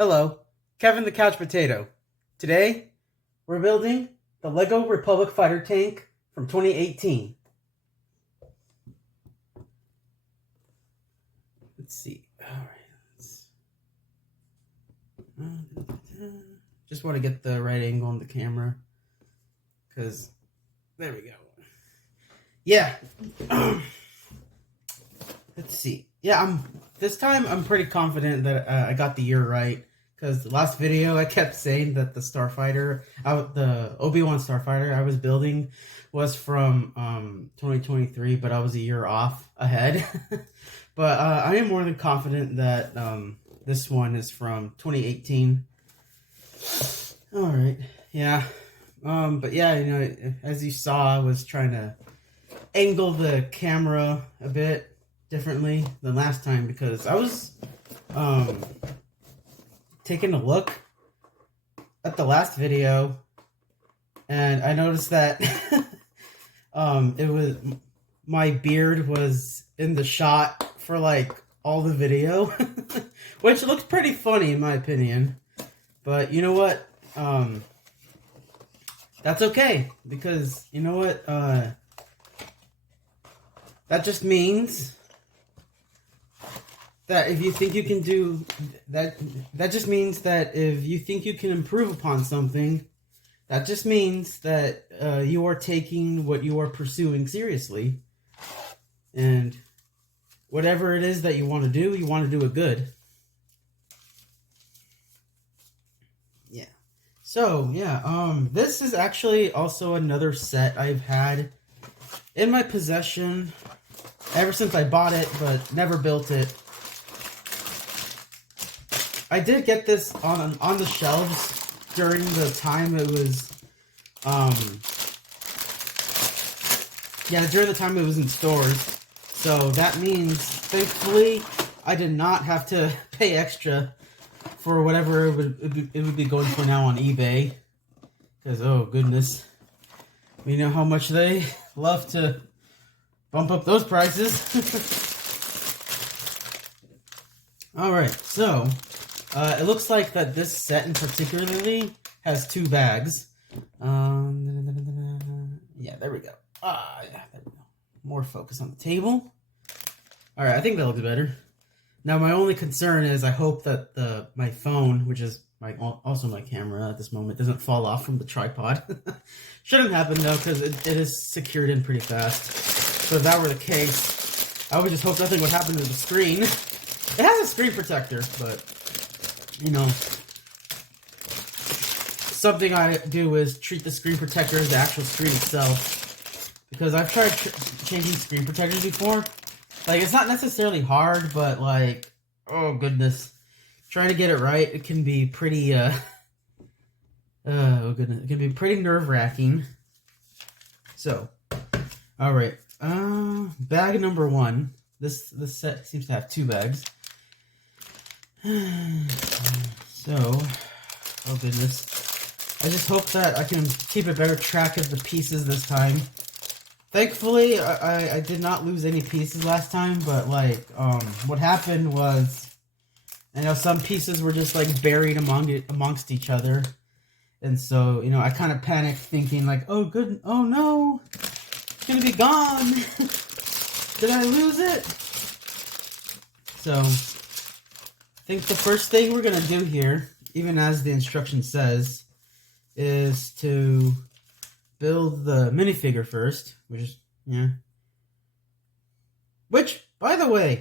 Hello, Kevin the Couch Potato. Today, we're building the LEGO Republic Fighter Tank from 2018. Let's see. Alright. Just want to get the right angle on the camera. Because, there we go. Yeah. Let's see. Yeah, this time I'm pretty confident that I got the year right. Because the last video I kept saying that the Starfighter, the Obi-Wan Starfighter I was building was from 2023, but I was a year off ahead. But I am more than confident that this one is from 2018. Alright, yeah. But yeah, you know, as you saw, I was trying to angle the camera a bit differently than last time because I was taking a look at the last video and I noticed that my beard was in the shot for like all the video, which looked pretty funny in my opinion. But you know what? That's okay because you know what? That just means that if you think you can do that, that just means that if you think you can improve upon something, that just means that you are taking what you are pursuing seriously. And whatever it is that you want to do it good. Yeah. So, yeah, this is actually also another set I've had in my possession ever since I bought it, but never built it. I did get this on the shelves during the time it was, during the time it was in stores. So that means, thankfully, I did not have to pay extra for whatever it would be going for now on eBay. Because, oh goodness, we know how much they love to bump up those prices. Alright, so it looks like that this set in particularly has 2 bags. Yeah, there we go. Yeah, there we go. More focus on the table. Alright, I think that looks better. Now, my only concern is I hope that my phone, which is also my camera at this moment, doesn't fall off from the tripod. Shouldn't happen, though, because it is secured in pretty fast. So if that were the case, I would just hope nothing would happen to the screen. It has a screen protector, but, you know, something I do is treat the screen protector as the actual screen itself. Because I've tried changing screen protectors before. Like, it's not necessarily hard, but, like, oh, goodness. Trying to get it right, it can be pretty, oh, goodness. It can be pretty nerve-wracking. So, alright. Bag number 1. This set seems to have 2 bags. So, oh, goodness. I just hope that I can keep a better track of the pieces this time. Thankfully, I did not lose any pieces last time, but, like, what happened was, I know some pieces were just, like, buried amongst each other, and so, you know, I kind of panicked thinking, like, oh no, it's gonna be gone, did I lose it? So, I think the first thing we're gonna do here, even as the instruction says, is to build the minifigure first, which is, yeah. Which, by the way,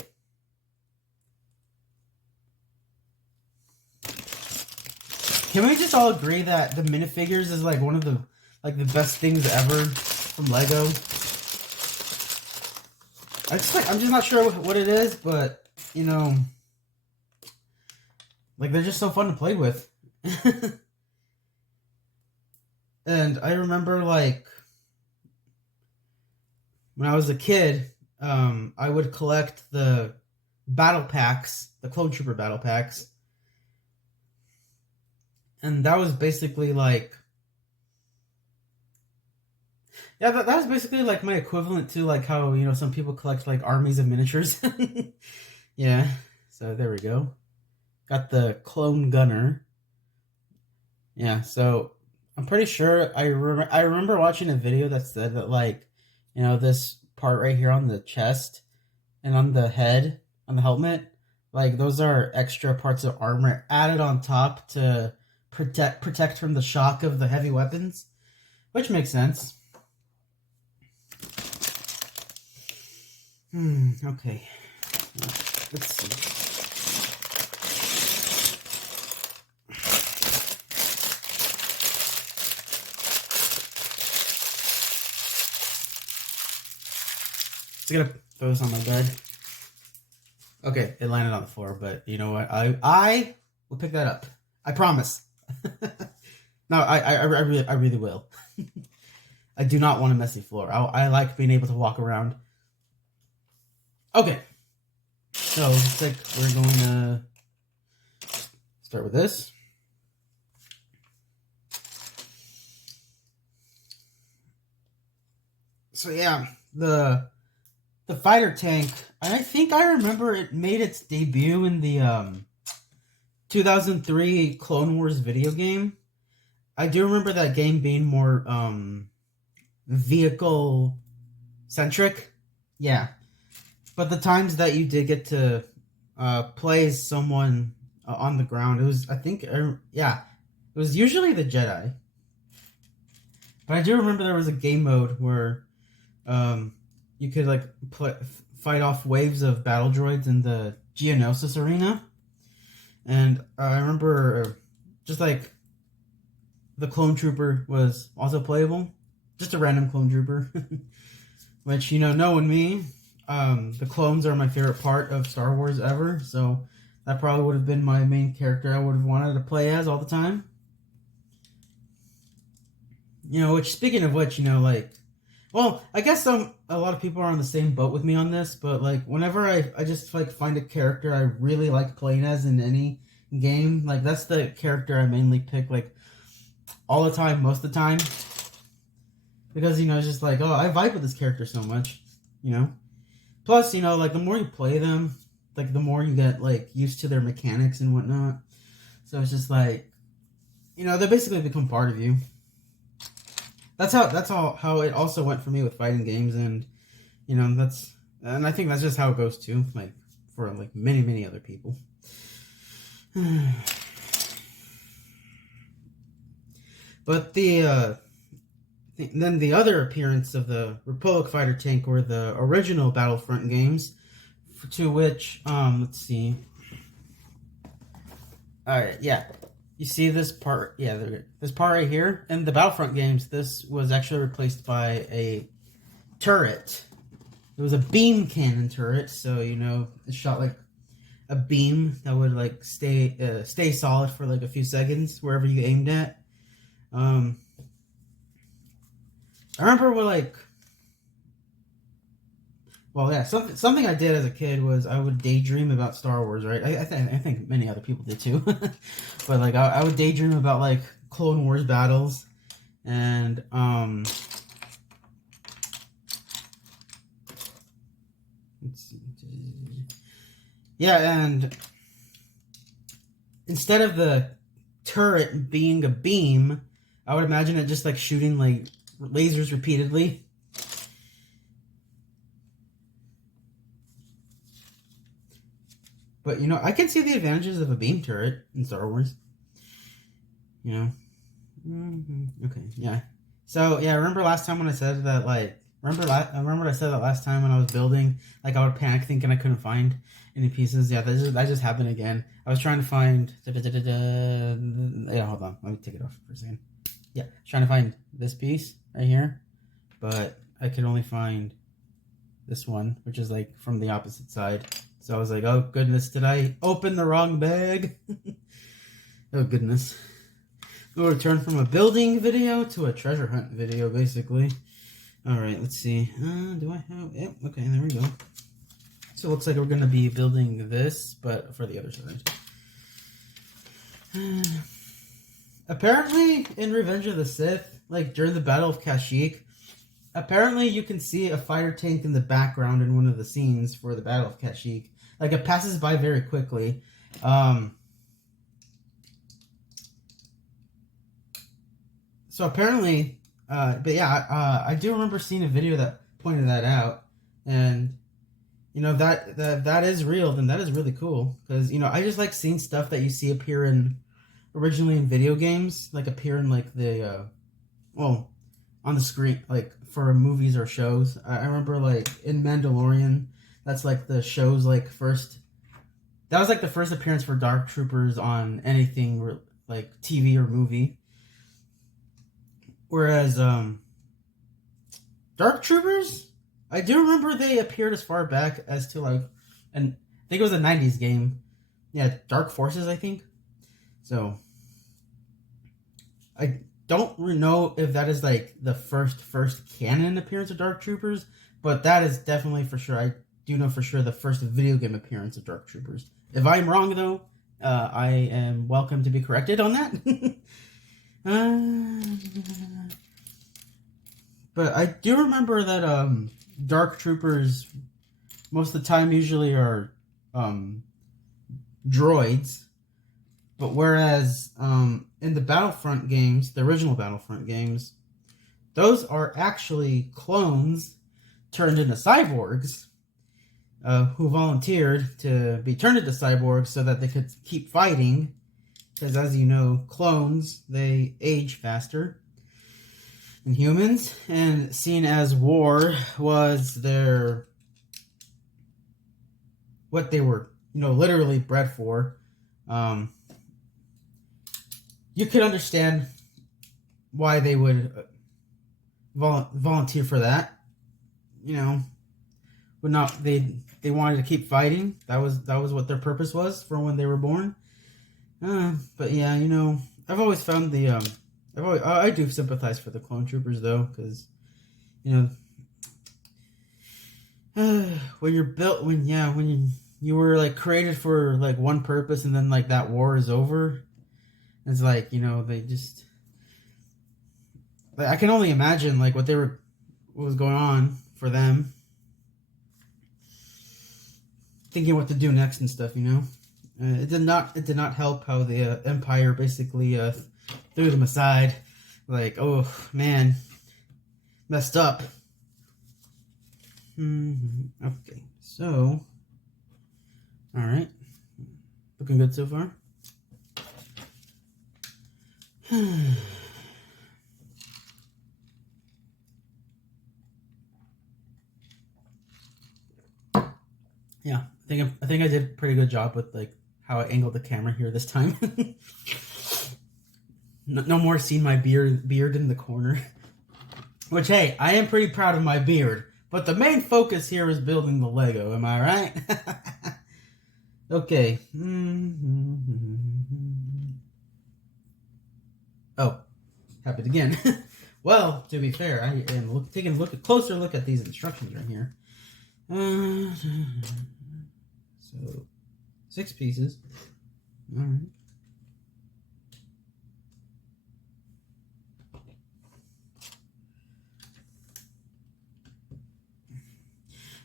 can we just all agree that the minifigures is like one of the best things ever from LEGO? I'm just not sure what it is, but you know, like they're just so fun to play with. And I remember, like, when I was a kid, I would collect the battle packs, the Clone Trooper battle packs. And that was basically, like, yeah, that was basically, like, my equivalent to, like, how, you know, some people collect, like, armies of miniatures. Yeah, so there we go. got the clone gunner. Yeah, so I'm pretty sure I remember watching a video that said that, like, you know, this part right here on the chest and on the head on the helmet, like those are extra parts of armor added on top to protect from the shock of the heavy weapons, which makes sense. Okay. Let's see. Just gonna throw this on my bed. Okay, it landed on the floor, but you know what? I will pick that up. I promise. No, I really will. I do not want a messy floor. I like being able to walk around. Okay, so looks like we're going to start with this. So yeah, the fighter tank. I think I remember it made its debut in the 2003 Clone Wars video game. I do remember that game being more vehicle centric. Yeah. But the times that you did get to play as someone on the ground, it was, I think, yeah, it was usually the Jedi. But I do remember there was a game mode where you could, like, fight off waves of battle droids in the Geonosis arena. And I remember just, like, the clone trooper was also playable. Just a random clone trooper. Which, you know, knowing me, the clones are my favorite part of Star Wars ever, so that probably would have been my main character I would have wanted to play as all the time. You know, which, speaking of which, you know, like, well, I guess a lot of people are on the same boat with me on this, but, like, whenever I just, like, find a character I really like playing as in any game, like, that's the character I mainly pick, like, all the time, most of the time. Because, you know, it's just like, oh, I vibe with this character so much, you know? Plus, you know, like, the more you play them, like, the more you get, like, used to their mechanics and whatnot. So it's just like, you know, they basically become part of you. That's how it also went for me with fighting games, and, you know, and I think that's just how it goes too, like, for, like, many other people. But then the other appearance of the Republic fighter tank were the original Battlefront games, to which, let's see. Alright, yeah. You see this part? Yeah, this part right here. In the Battlefront games, this was actually replaced by a turret. It was a beam cannon turret, so, you know, it shot, like, a beam that would, like, stay solid for, like, a few seconds wherever you aimed at. I remember well, yeah, something I did as a kid was I would daydream about Star Wars, right? I think many other people did too. But, like, I would daydream about, like, Clone Wars battles, and let's see. Yeah, and instead of the turret being a beam, I would imagine it just, like, shooting, like, lasers repeatedly. But, you know, I can see the advantages of a beam turret in Star Wars. You know? Okay, yeah. So, yeah, remember last time when I said that, like, I remember I said that last time when I was building, like, I would panic thinking I couldn't find any pieces. Yeah, that just happened again. I was trying to find... Yeah, hold on. Let me take it off for a second. Yeah, I was trying to find this piece right here, but I could only find this one, which is, like, from the opposite side. So I was like, oh goodness, did I open the wrong bag? Oh goodness. We'll return from a building video to a treasure hunt video, basically. Alright, let's see. Do I have... Yep, okay, there we go. So it looks like we're going to be building this, but for the other side. Apparently, in Revenge of the Sith, like, during the Battle of Kashyyyk, apparently you can see a fighter tank in the background in one of the scenes for the Battle of Kashyyyk. Like, it passes by very quickly. So apparently, but yeah, I do remember seeing a video that pointed that out, and you know that is real. Then that is really cool because you know I just like seeing stuff that you see appear in originally in video games, like appear in like the well on the screen, like for movies or shows. I remember like in Mandalorian, that's like the show's like first. That was like the first appearance for Dark Troopers on anything like TV or movie. Whereas Dark Troopers, I do remember they appeared as far back as to like, and I think it was a '90s game. Yeah, Dark Forces, I think. So I don't know if that is like the first canon appearance of Dark Troopers, but that is definitely for sure. I do know for sure the first video game appearance of Dark Troopers. If I'm wrong though, I am welcome to be corrected on that. But I do remember that Dark Troopers most of the time usually are droids, but whereas in the Battlefront games, the original Battlefront games, those are actually clones turned into cyborgs who volunteered to be turned into cyborgs so that they could keep fighting. Because as you know, clones, they age faster than humans. And seen as war was their... what they were, you know, literally bred for. You could understand why they would volunteer for that. You know, but not they wanted to keep fighting. That was what their purpose was for when they were born. But yeah, you know, I've always found the I do sympathize for the clone troopers though, because you know, when you're built, when you were like created for like one purpose, and then like that war is over. It's like, you know, they just, like, I can only imagine like what was going on for them, thinking what to do next and stuff, you know. It did not help how the Empire basically threw them aside, like, oh man, messed up. Okay, so, all right, looking good so far. Yeah, I think I did a pretty good job with like how I angled the camera here this time. No more seeing my beard in the corner. Which, hey, I am pretty proud of my beard, but the main focus here is building the Lego. Am I right? Okay. Oh, happened again. Well, to be fair, I am taking a closer look at these instructions right here. So, 6 pieces. All right.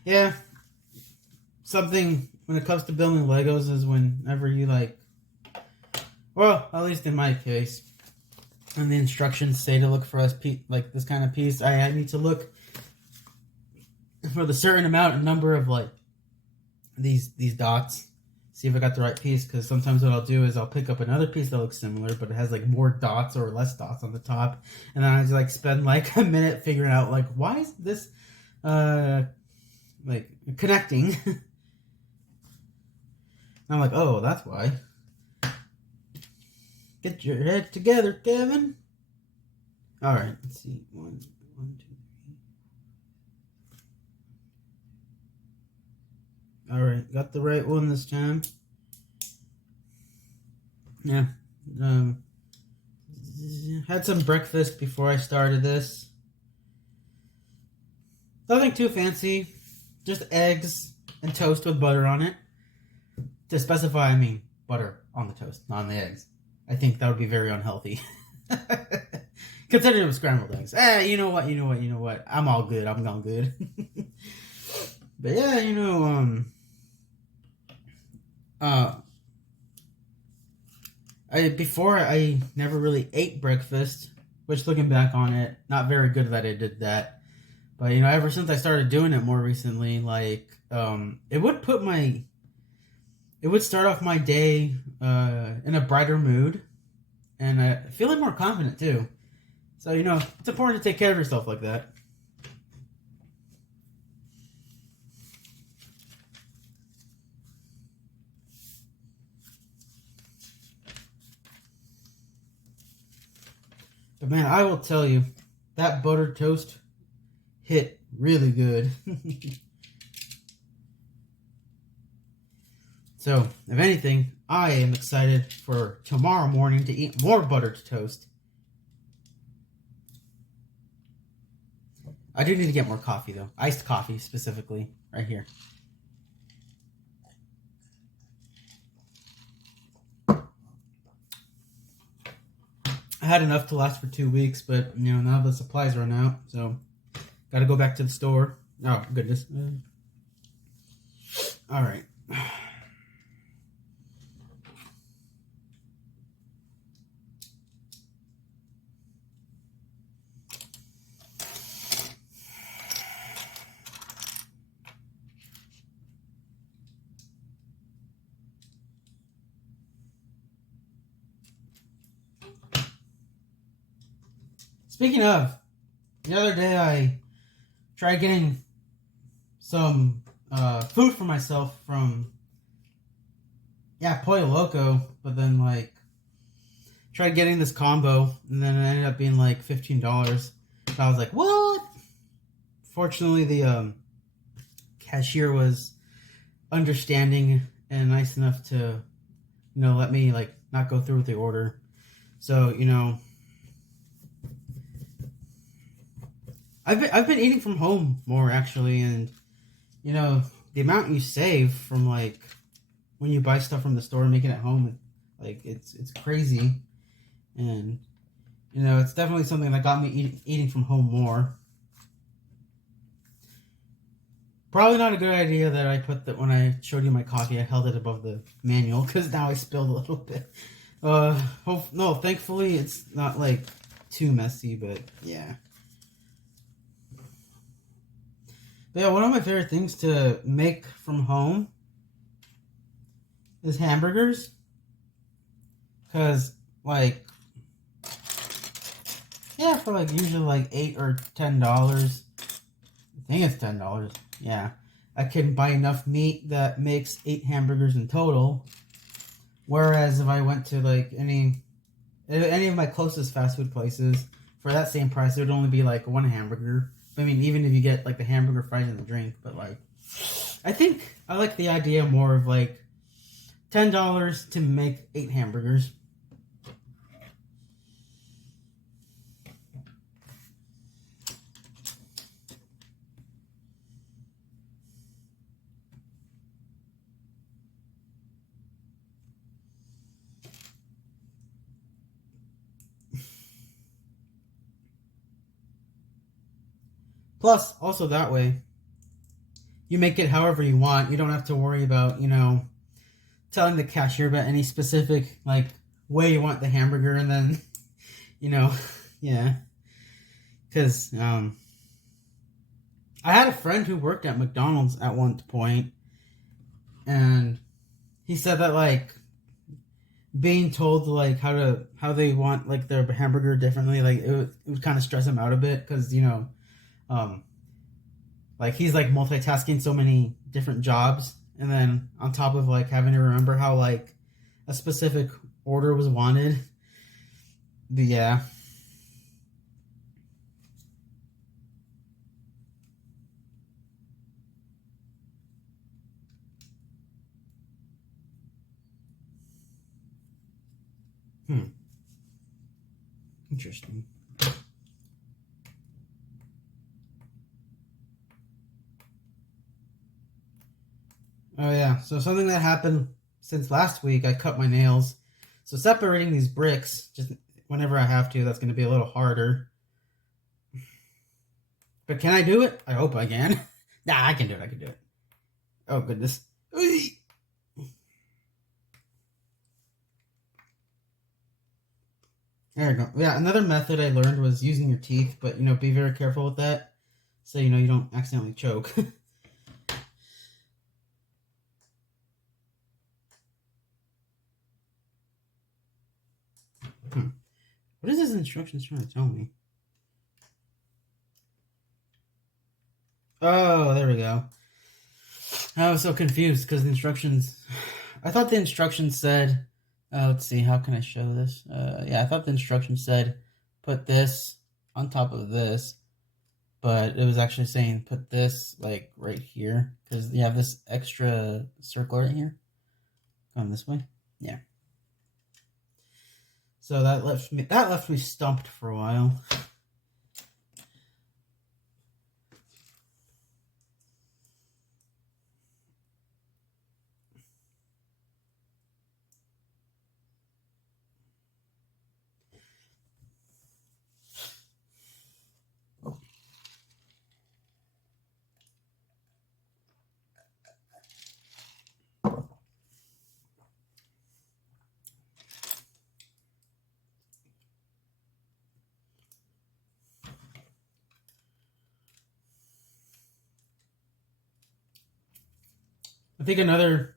Yeah, something when it comes to building Legos is whenever you like, well, at least in my case, and the instructions say to look for like this kind of piece, I need to look for the certain number of like these dots, see if I got the right piece, because sometimes what I'll do is I'll pick up another piece that looks similar, but it has like more dots or less dots on the top, and then I just like spend like a minute figuring out like, why is this like connecting. I'm like, oh, that's why. Get your head together, Kevin. All right, let's see. 1, 2, 3. All right, got the right one this time. Yeah. Had some breakfast before I started this. Nothing too fancy. Just eggs and toast with butter on it. To specify, I mean butter on the toast, not on the eggs. I think that would be very unhealthy. Considering it was scrambled eggs. You know what? I'm all good. I'm gone good. But yeah, you know, before I never really ate breakfast. which looking back on it, not very good that I did that. But you know, ever since I started doing it more recently, like it would start off my day in a brighter mood, and feeling more confident too. So you know, it's important to take care of yourself like that. But man, I will tell you, that buttered toast hit really good. So, if anything, I am excited for tomorrow morning to eat more buttered toast. I do need to get more coffee though. Iced coffee specifically, right here. I had enough to last for 2 weeks, but you know, now the supplies run out, so gotta go back to the store. Oh, goodness. Alright. Speaking of, the other day I tried getting some food for myself from Pollo Loco, but then like tried getting this combo, and then it ended up being like $15. So I was like, what? Fortunately, the cashier was understanding and nice enough to, you know, let me like not go through with the order. So you know, I've been eating from home more actually, and you know, the amount you save from like when you buy stuff from the store and make it at home, like it's crazy, and you know, it's definitely something that got me eating from home more. Probably not a good idea that I put that when I showed you my coffee, I held it above the manual because now I spilled a little bit. No, thankfully it's not like too messy, but yeah. But yeah, one of my favorite things to make from home is hamburgers. Because, like, yeah, for like usually like $8 or $10. I think it's $10. Yeah. I can buy enough meat that makes 8 hamburgers in total. Whereas if I went to like any of my closest fast food places, for that same price, it would only be like 1 hamburger. I mean, even if you get like the hamburger, fries, and the drink, but like, I think I like the idea more of like $10 to make 8 hamburgers. Plus, also that way, you make it however you want. You don't have to worry about, you know, telling the cashier about any specific, like, way you want the hamburger, and then, you know, yeah. Because, I had a friend who worked at McDonald's at one point, and he said that, like, being told, like, how they want, like, their hamburger differently, like, it would kind of stress him out a bit, because, you know, like he's like multitasking so many different jobs, and then on top of like having to remember how like a specific order was wanted. But yeah. Interesting. Oh yeah, so something that happened since last week, I cut my nails. So separating these bricks, just whenever I have to, that's going to be a little harder. But can I do it? I hope I can. Nah, I can do it, I can do it. Oh goodness. There you go. Yeah, another method I learned was using your teeth, but be very careful with that, so you don't accidentally choke. What is this instructions trying to tell me? Oh, there we go. I was so confused because the instructions. I thought the instructions said. Let's see. How can I show this? Yeah, I thought the instructions said put this on top of this, but it was actually saying put this like right here because you have this extra circle right here. Going this way. Yeah. So that left me stumped for a while. I think another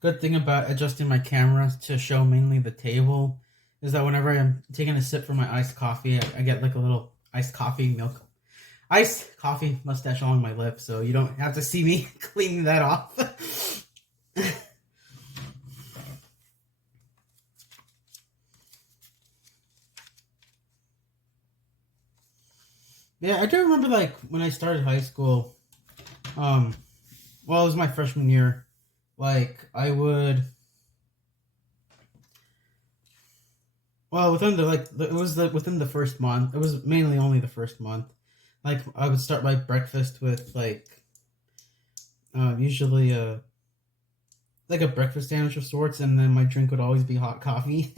good thing about adjusting my camera to show mainly the table is that whenever I'm taking a sip from my iced coffee, I get like a little iced coffee mustache along my lip, so you don't have to see me cleaning that off. Yeah, I do remember like when I started high school, well, it was my freshman year. Like I would, well, within the first month. It was mainly only the first month. Like I would start my breakfast with like usually like a breakfast sandwich of sorts, and then my drink would always be hot coffee.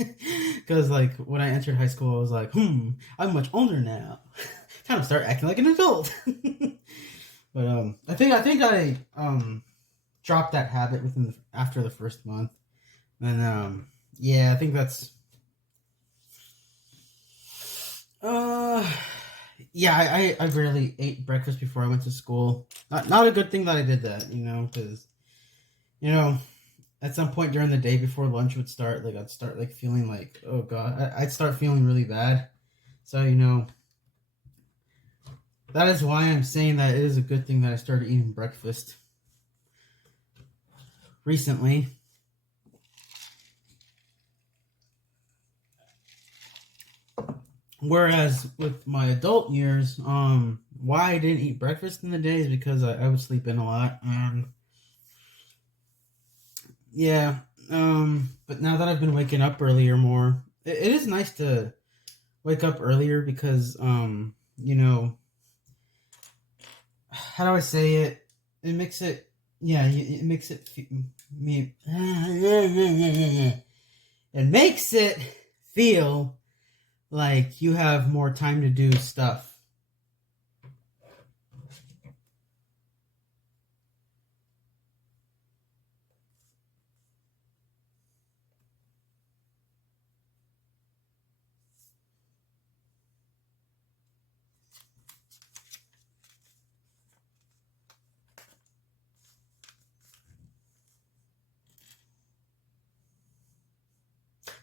Because like when I entered high school, I was like, I'm much older now. Time to start acting like an adult. But I think I dropped that habit after the first month, and yeah, I think that's uh yeah, I rarely ate breakfast before I went to school. Not a good thing that I did that, because you know at some point during the day before lunch would start, like I'd start like feeling like, oh god, I'd start feeling really bad. So that is why I'm saying that it is a good thing that I started eating breakfast recently. Whereas with my adult years, why I didn't eat breakfast in the day is because I would sleep in a lot. Yeah, but now that I've been waking up earlier more, it is nice to wake up earlier because, how do I say it? It makes it, yeah, it makes it me. It makes it feel like you have more time to do stuff.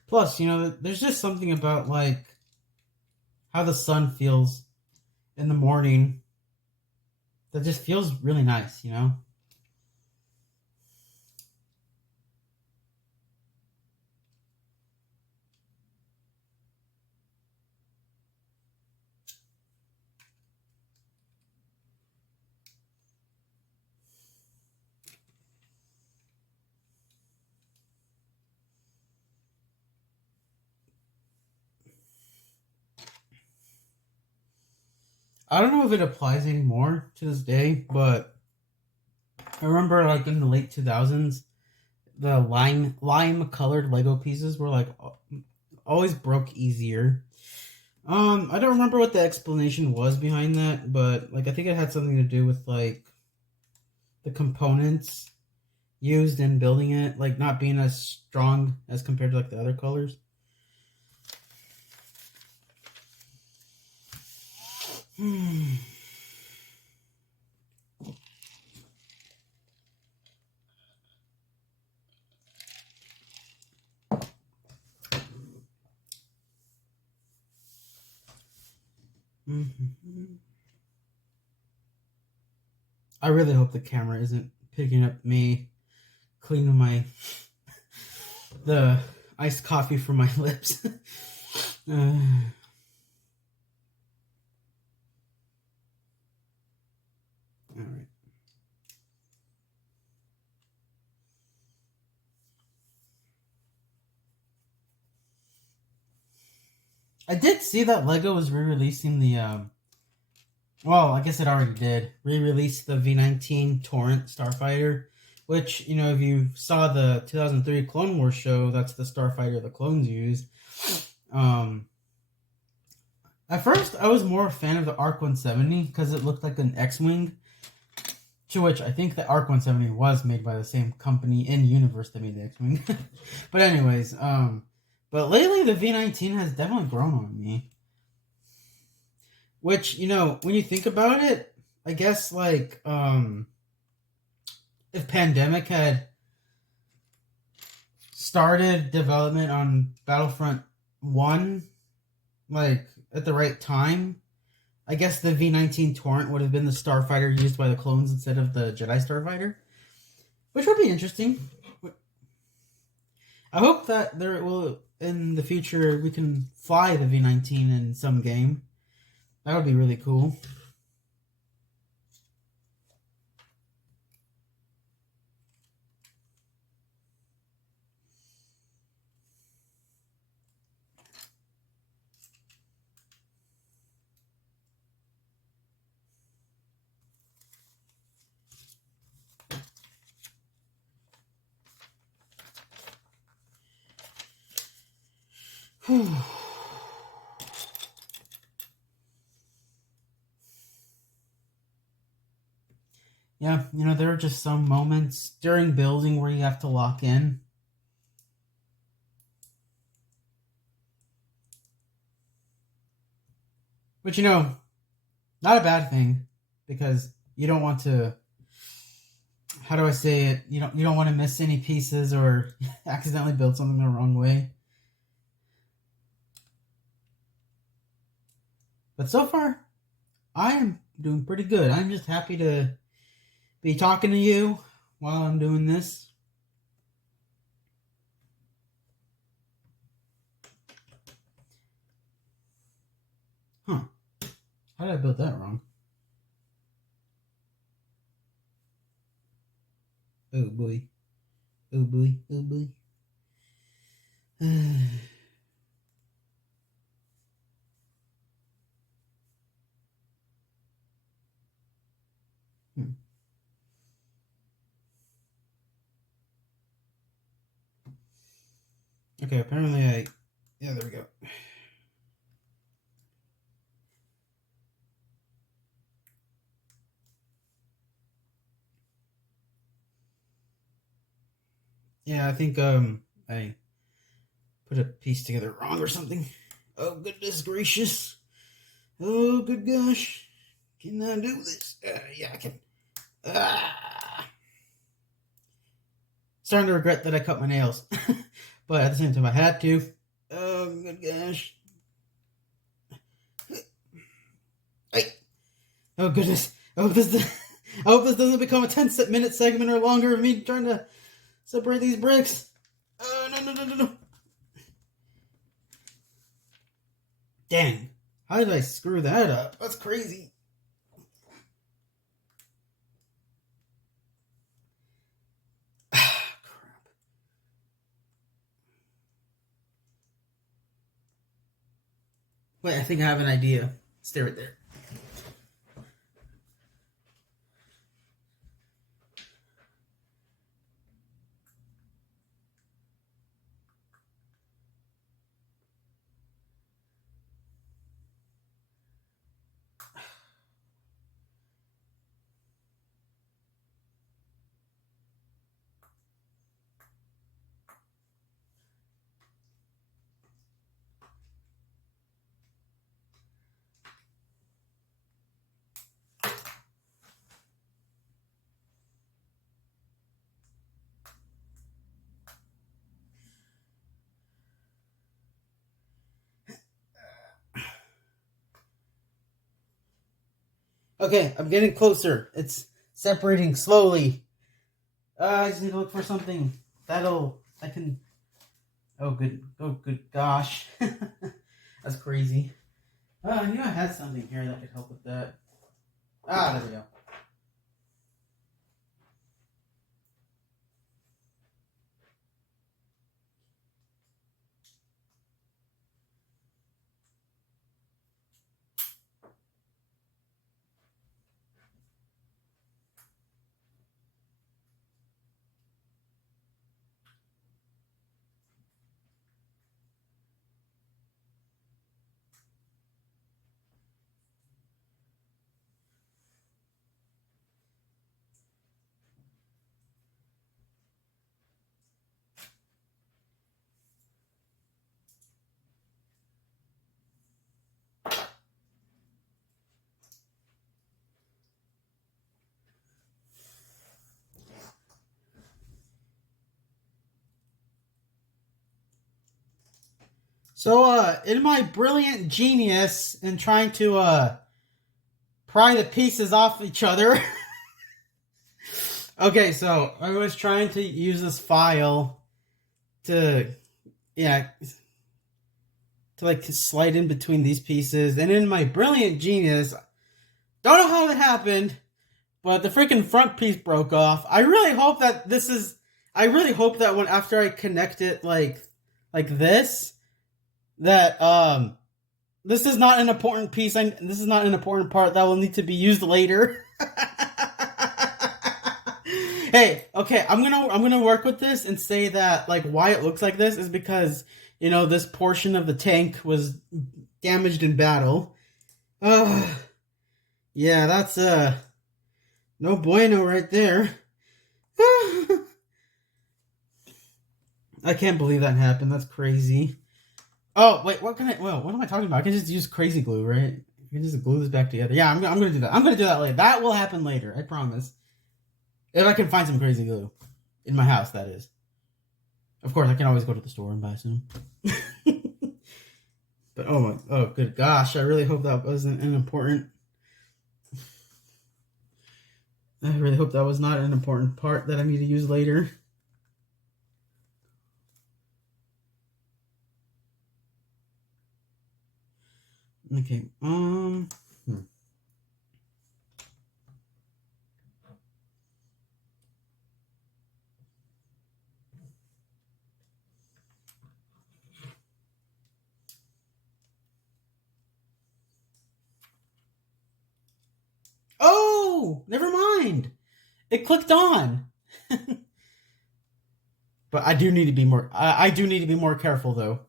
Plus, there's just something about like how the sun feels in the morning that just feels really nice. I don't know if it applies anymore to this day, but I remember like in the late 2000s, the lime colored Lego pieces were like always broke easier. I don't remember what the explanation was behind that, but like I think it had something to do with like the components used in building it, like not being as strong as compared to like the other colors. I really hope the camera isn't picking up me cleaning the iced coffee from my lips. All right. I did see that Lego was re-releasing the well, I guess it already did. Re-release the V19 Torrent Starfighter, which, you know, if you saw the 2003 Clone Wars show, that's the Starfighter the clones use. At first, I was more a fan of the ARC 170 because it looked like an X-Wing, to which I think the ARC 170 was made by the same company in universe that made the X-Wing. But anyways, but lately the V19 has definitely grown on me. Which, you know, when you think about it, I guess, like, if Pandemic had started development on Battlefront 1, like, at the right time, I guess the V19 Torrent would have been the starfighter used by the clones instead of the Jedi Starfighter, which would be interesting. I hope that there will, in the future, we can fly the V19 in some game. That would be really cool. Yeah, you know, there are just some moments during building where you have to lock in. But, you know, not a bad thing, because you don't want to, how do I say it? You don't want to miss any pieces or accidentally build something the wrong way. But so far, I am doing pretty good. I'm just happy to be talking to you while I'm doing this. Huh. How did I build that wrong? Oh boy. Oh boy. Oh boy. Okay, apparently yeah, there we go. Yeah, I think I put a piece together wrong or something. Oh goodness gracious. Oh good gosh. Can I do this? Yeah, I can. Starting to regret that I cut my nails. But at the same time I had to. Oh good gosh. Hey. Oh goodness. I hope this doesn't become a 10-minute segment or longer of me trying to separate these bricks. Oh no. Dang. How did I screw that up? That's crazy. Crap. Wait, I think I have an idea. Stay right there. Okay, I'm getting closer. It's separating slowly. I just need to look for something I can. Oh good gosh. That's crazy. I knew I had something here that could help with that. Ah, there we go. So, in my brilliant genius in trying to pry the pieces off each other. Okay, so I was trying to use this file to, yeah, to like slide in between these pieces, and in my brilliant genius, don't know how that happened, but the freaking front piece broke off. I really hope that this is. I really hope that when after I connect it like this, that this is not an important piece. This is not an important part that will need to be used later. Hey, okay, I'm gonna work with this and say that like why it looks like this is because this portion of the tank was damaged in battle. Yeah, that's no bueno right there. I can't believe that happened. That's crazy. Oh wait, what am I talking about? I can just use crazy glue, right? I can just glue this back together. Yeah, I'm gonna do that. I'm gonna do that later. That will happen later. I promise. If I can find some crazy glue in my house, that is. Of course, I can always go to the store and buy some. But oh good gosh! I really hope that wasn't an important. I really hope that was not an important part that I need to use later. Okay. Oh, never mind. It clicked on. But I do need to be more. I do need to be more careful, though.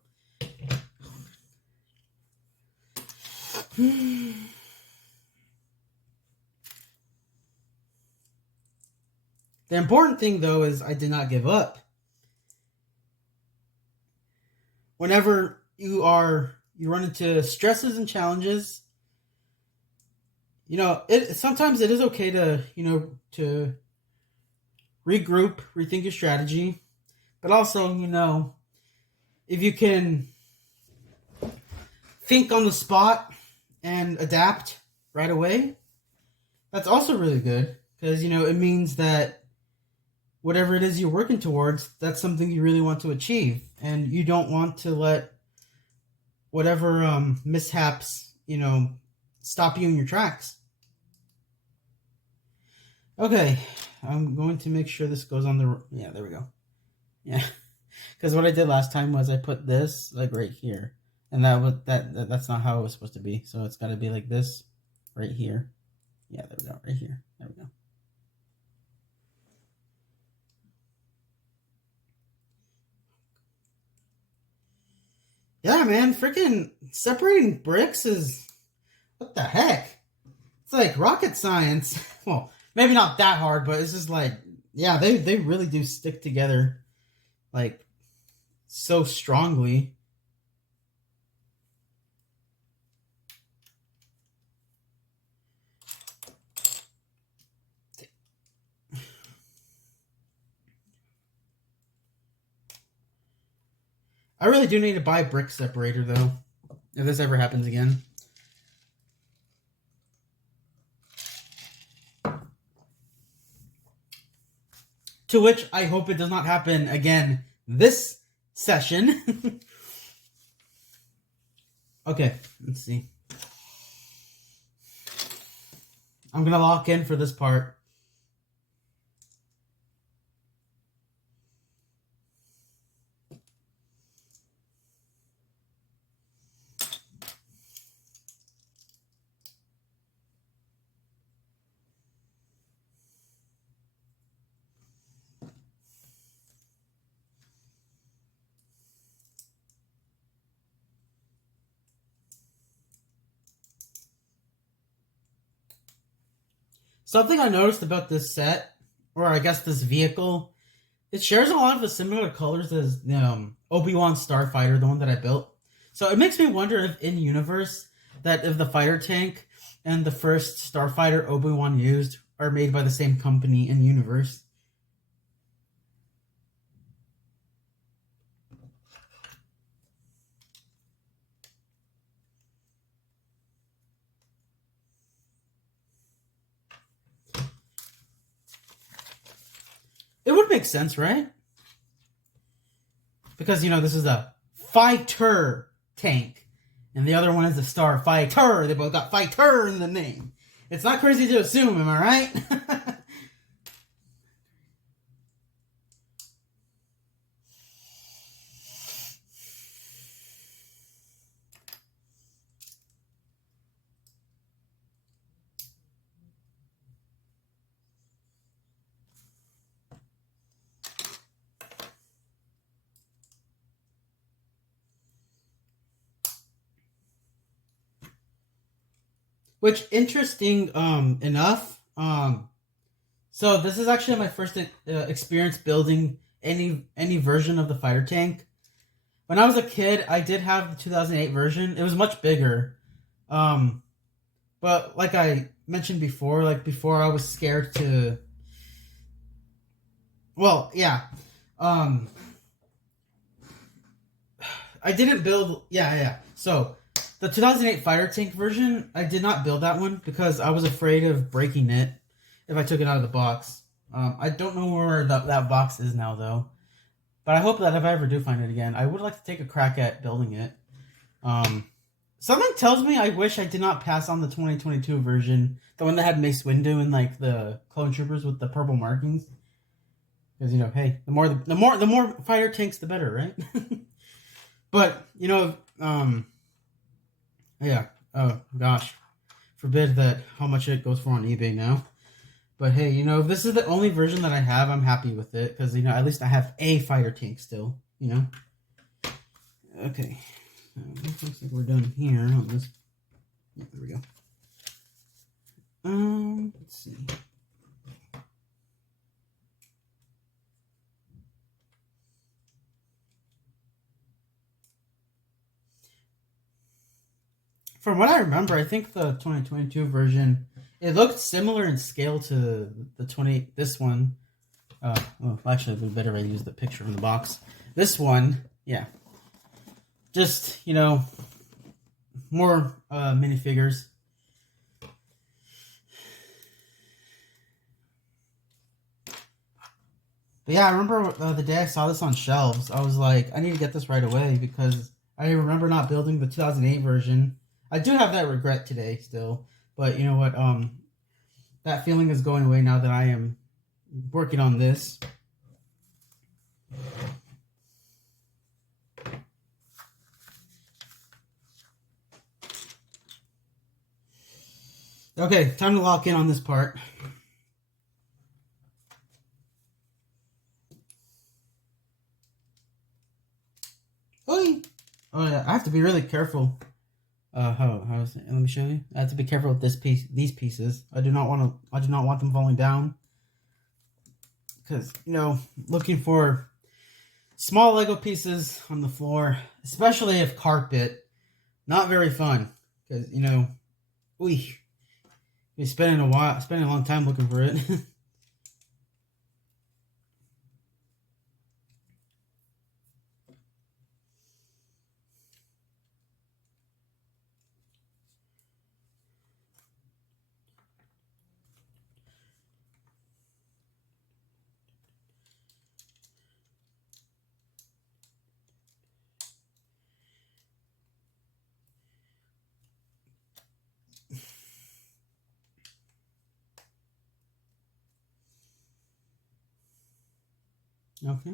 The important thing, though, is I did not give up. Whenever you run into stresses and challenges, sometimes it is okay to to regroup, rethink your strategy, but also if you can think on the spot and adapt right away, that's also really good because it means that whatever it is you're working towards, that's something you really want to achieve, and you don't want to let whatever mishaps stop you in your tracks. Okay, I'm going to make sure this goes on the. Yeah, there we go. Yeah, because what I did last time was I put this like right here, and that's not how it was supposed to be. So it's got to be like this, right here. Yeah, there we go. Right here. There we go. Yeah, man, freaking separating bricks is what the heck? It's like rocket science. Well, maybe not that hard, but it's just like, yeah, they really do stick together like so strongly. I really do need to buy a brick separator though, if this ever happens again. To which I hope it does not happen again this session. Okay, let's see. I'm gonna lock in for this part. Something I noticed about this set, or I guess this vehicle, it shares a lot of the similar colors as Obi-Wan Starfighter, the one that I built. So it makes me wonder if in universe that if the fighter tank and the first Starfighter Obi-Wan used are made by the same company in universe. It would make sense, right? Because, this is a fighter tank, and the other one is a Starfighter. They both got fighter in the name. It's not crazy to assume, am I right? Which, interesting enough, so this is actually my first experience building any version of the fighter tank. When I was a kid, I did have the 2008 version. It was much bigger. But like I mentioned before, I was scared to. Well, yeah. I didn't build. Yeah. So the 2008 fighter tank version, I did not build that one because I was afraid of breaking it if I took it out of the box. I don't know where that box is now, though. But I hope that if I ever do find it again, I would like to take a crack at building it. Something tells me I wish I did not pass on the 2022 version, the one that had Mace Windu and like the clone troopers with the purple markings. Because hey, the more fighter tanks, the better, right? But yeah. Oh gosh, forbid that how much it goes for on eBay now. But hey, if this is the only version that I have, I'm happy with it because at least I have a fighter tank still. Okay. Looks like we're done here on this. Yeah, there we go. Let's see. From what I remember, I think the 2022 version, it looked similar in scale to the this one. Well, actually, it'd be better if I use the picture in the box. This one, yeah. Just, more minifigures. But yeah, I remember the day I saw this on shelves, I was like, I need to get this right away because I remember not building the 2008 version. I do have that regret today still, but you know what? That feeling is going away now that I am working on this. Okay, time to lock in on this part. Oi! Oh yeah, I have to be really careful. How is it? Let me show you. I have to be careful with these pieces. I do not want them falling down. Because, looking for small Lego pieces on the floor, especially if carpet, not very fun. Because, you're spending a long time looking for it. Okay.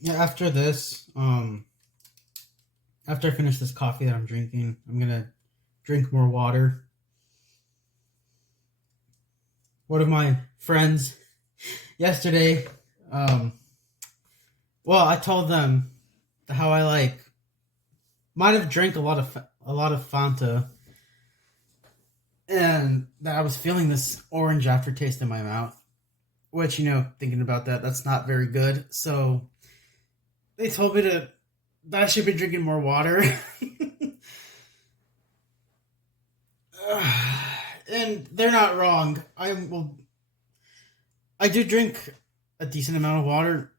Yeah, after this, after I finish this coffee that I'm drinking, I'm gonna drink more water. One of my friends yesterday, well, I told them how I might have drank a lot of Fanta, and that I was feeling this orange aftertaste in my mouth. Which, thinking about that, that's not very good. So they told me that I should be drinking more water. And they're not wrong. I do drink a decent amount of water,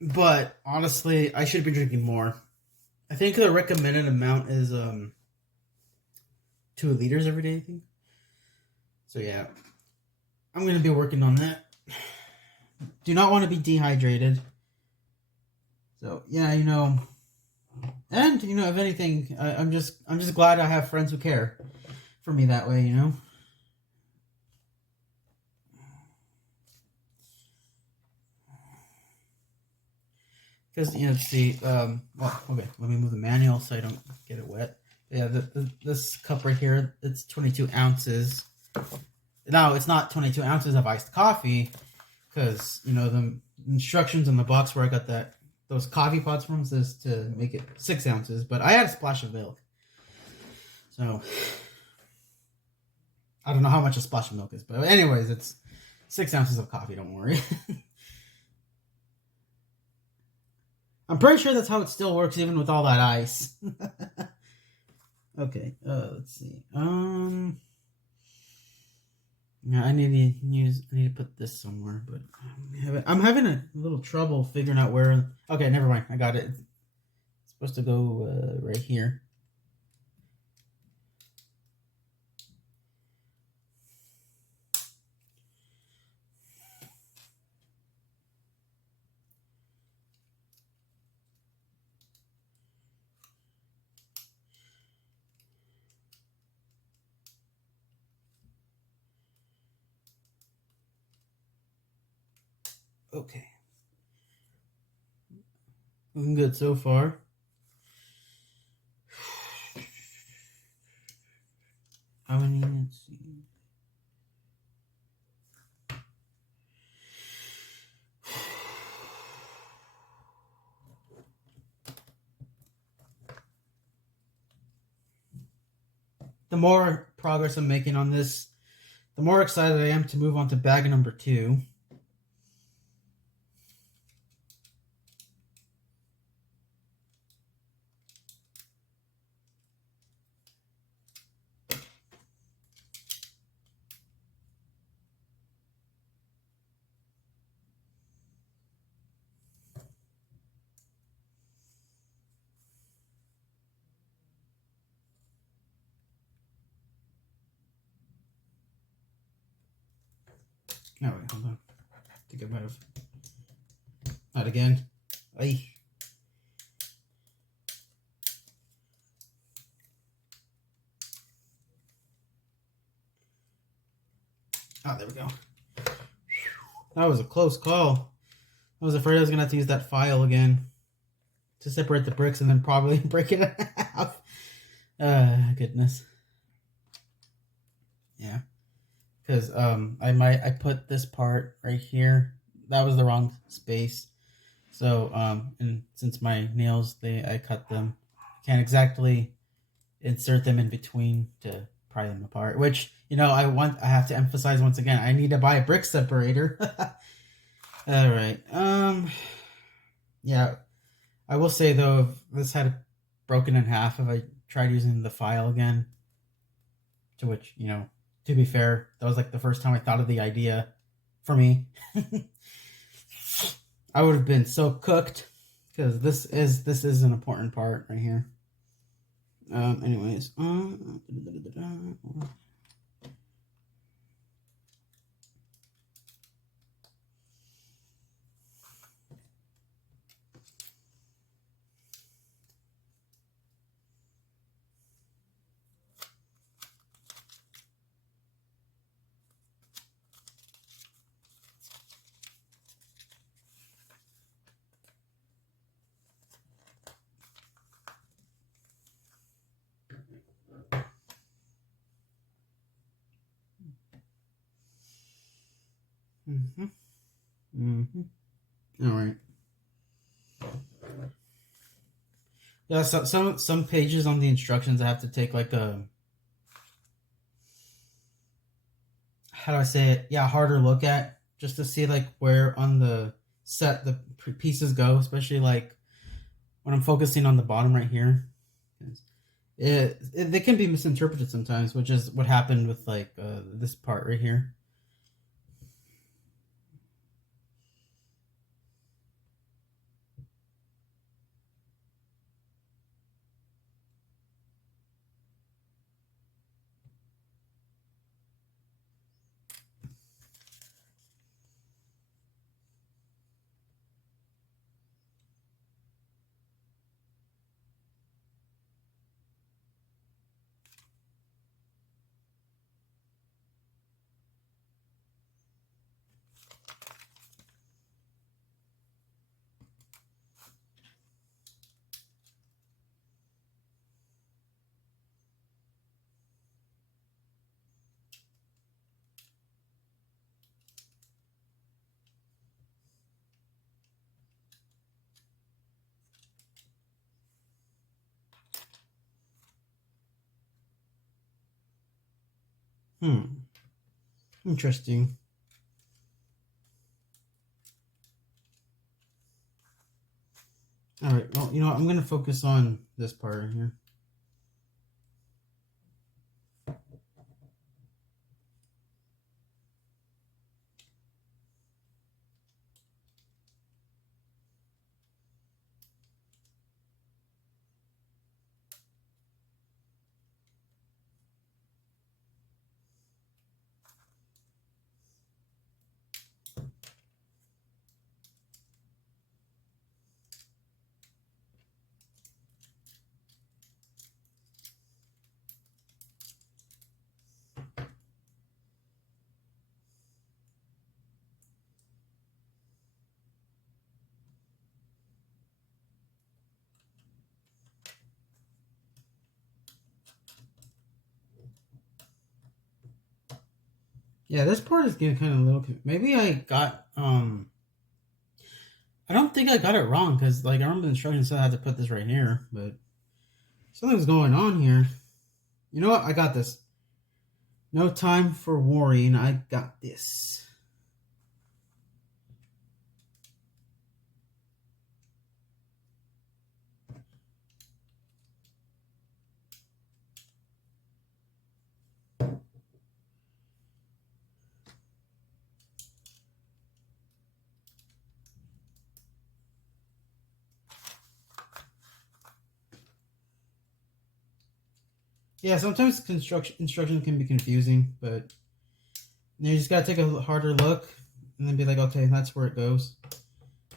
but honestly, I should be drinking more. I think the recommended amount is 2 liters every day, I think. So yeah, I'm gonna be working on that. Do not want to be dehydrated. So yeah, and if anything, I'm just glad I have friends who care for me that way, Because see, well, okay, let me move the manual so I don't get it wet. Yeah, this cup right here, it's 22 ounces. Now it's not 22 ounces of iced coffee, because the instructions on the box where I got those coffee pods from says to make it 6 ounces, but I had a splash of milk, so I don't know how much a splash of milk is, but anyways, it's 6 ounces of coffee. Don't worry. I'm pretty sure that's how it still works, even with all that ice. Okay, let's see. Yeah, I need to put this somewhere, but I'm having a little trouble figuring out where. Okay, never mind. I got it. It's supposed to go right here. Okay. Looking good so far. How many? Let's see. The more progress I'm making on this, the more excited I am to move on to bag number 2. No, wait, hold on. I think I might have. Not again. Ay. Oh, there we go. That was a close call. I was afraid I was going to have to use that file again to separate the bricks and then probably break it in half. Goodness. Yeah. Because I put this part right here. That was the wrong space. So and since my nails, I cut them. Can't exactly insert them in between to pry them apart. Which I have to emphasize once again. I need to buy a brick separator. All right. Yeah, I will say though, if this had broken in half, if I tried using the file again, to which, to be fair, that was like the first time I thought of the idea for me. I would have been so cooked because this is an important part right here. Anyways, all right. Yeah, so some pages on the instructions I have to take like a, how do I say it? Yeah, harder look at, just to see like where on the set the pieces go, especially like when I'm focusing on the bottom right here. They can be misinterpreted sometimes, which is what happened with like this part right here. Interesting. All right. Well, I'm gonna focus on this part right here. Yeah, this part is getting kind of a little. Maybe I got. I don't think I got it wrong because like I remember the instructions said I had to put this right here, but something's going on here. You know what? I got this. No time for worrying. I got this. Yeah, sometimes construction instruction can be confusing, but you just gotta take a harder look and then be like, okay, that's where it goes,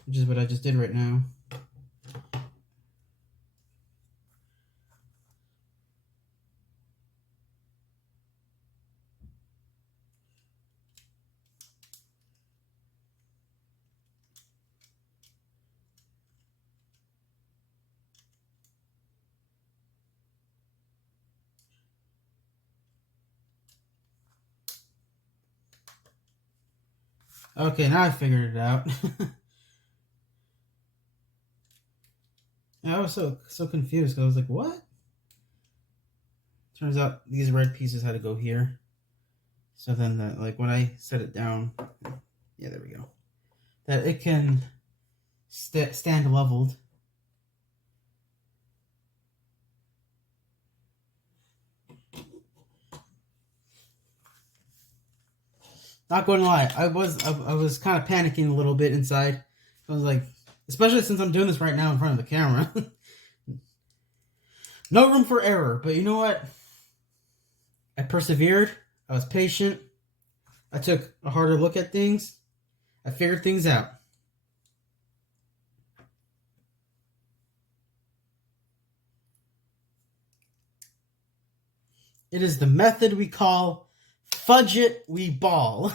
which is what I just did right now. Okay, now I figured it out. I was so confused because I was like, what? Turns out these red pieces had to go here. So then, like when I set it down, yeah, there we go. That it can stand leveled. Not going to lie, I was kind of panicking a little bit inside. I was like, especially since I'm doing this right now in front of the camera. No room for error, but you know what? I persevered. I was patient. I took a harder look at things. I figured things out. It is the method we call fudge it, we ball.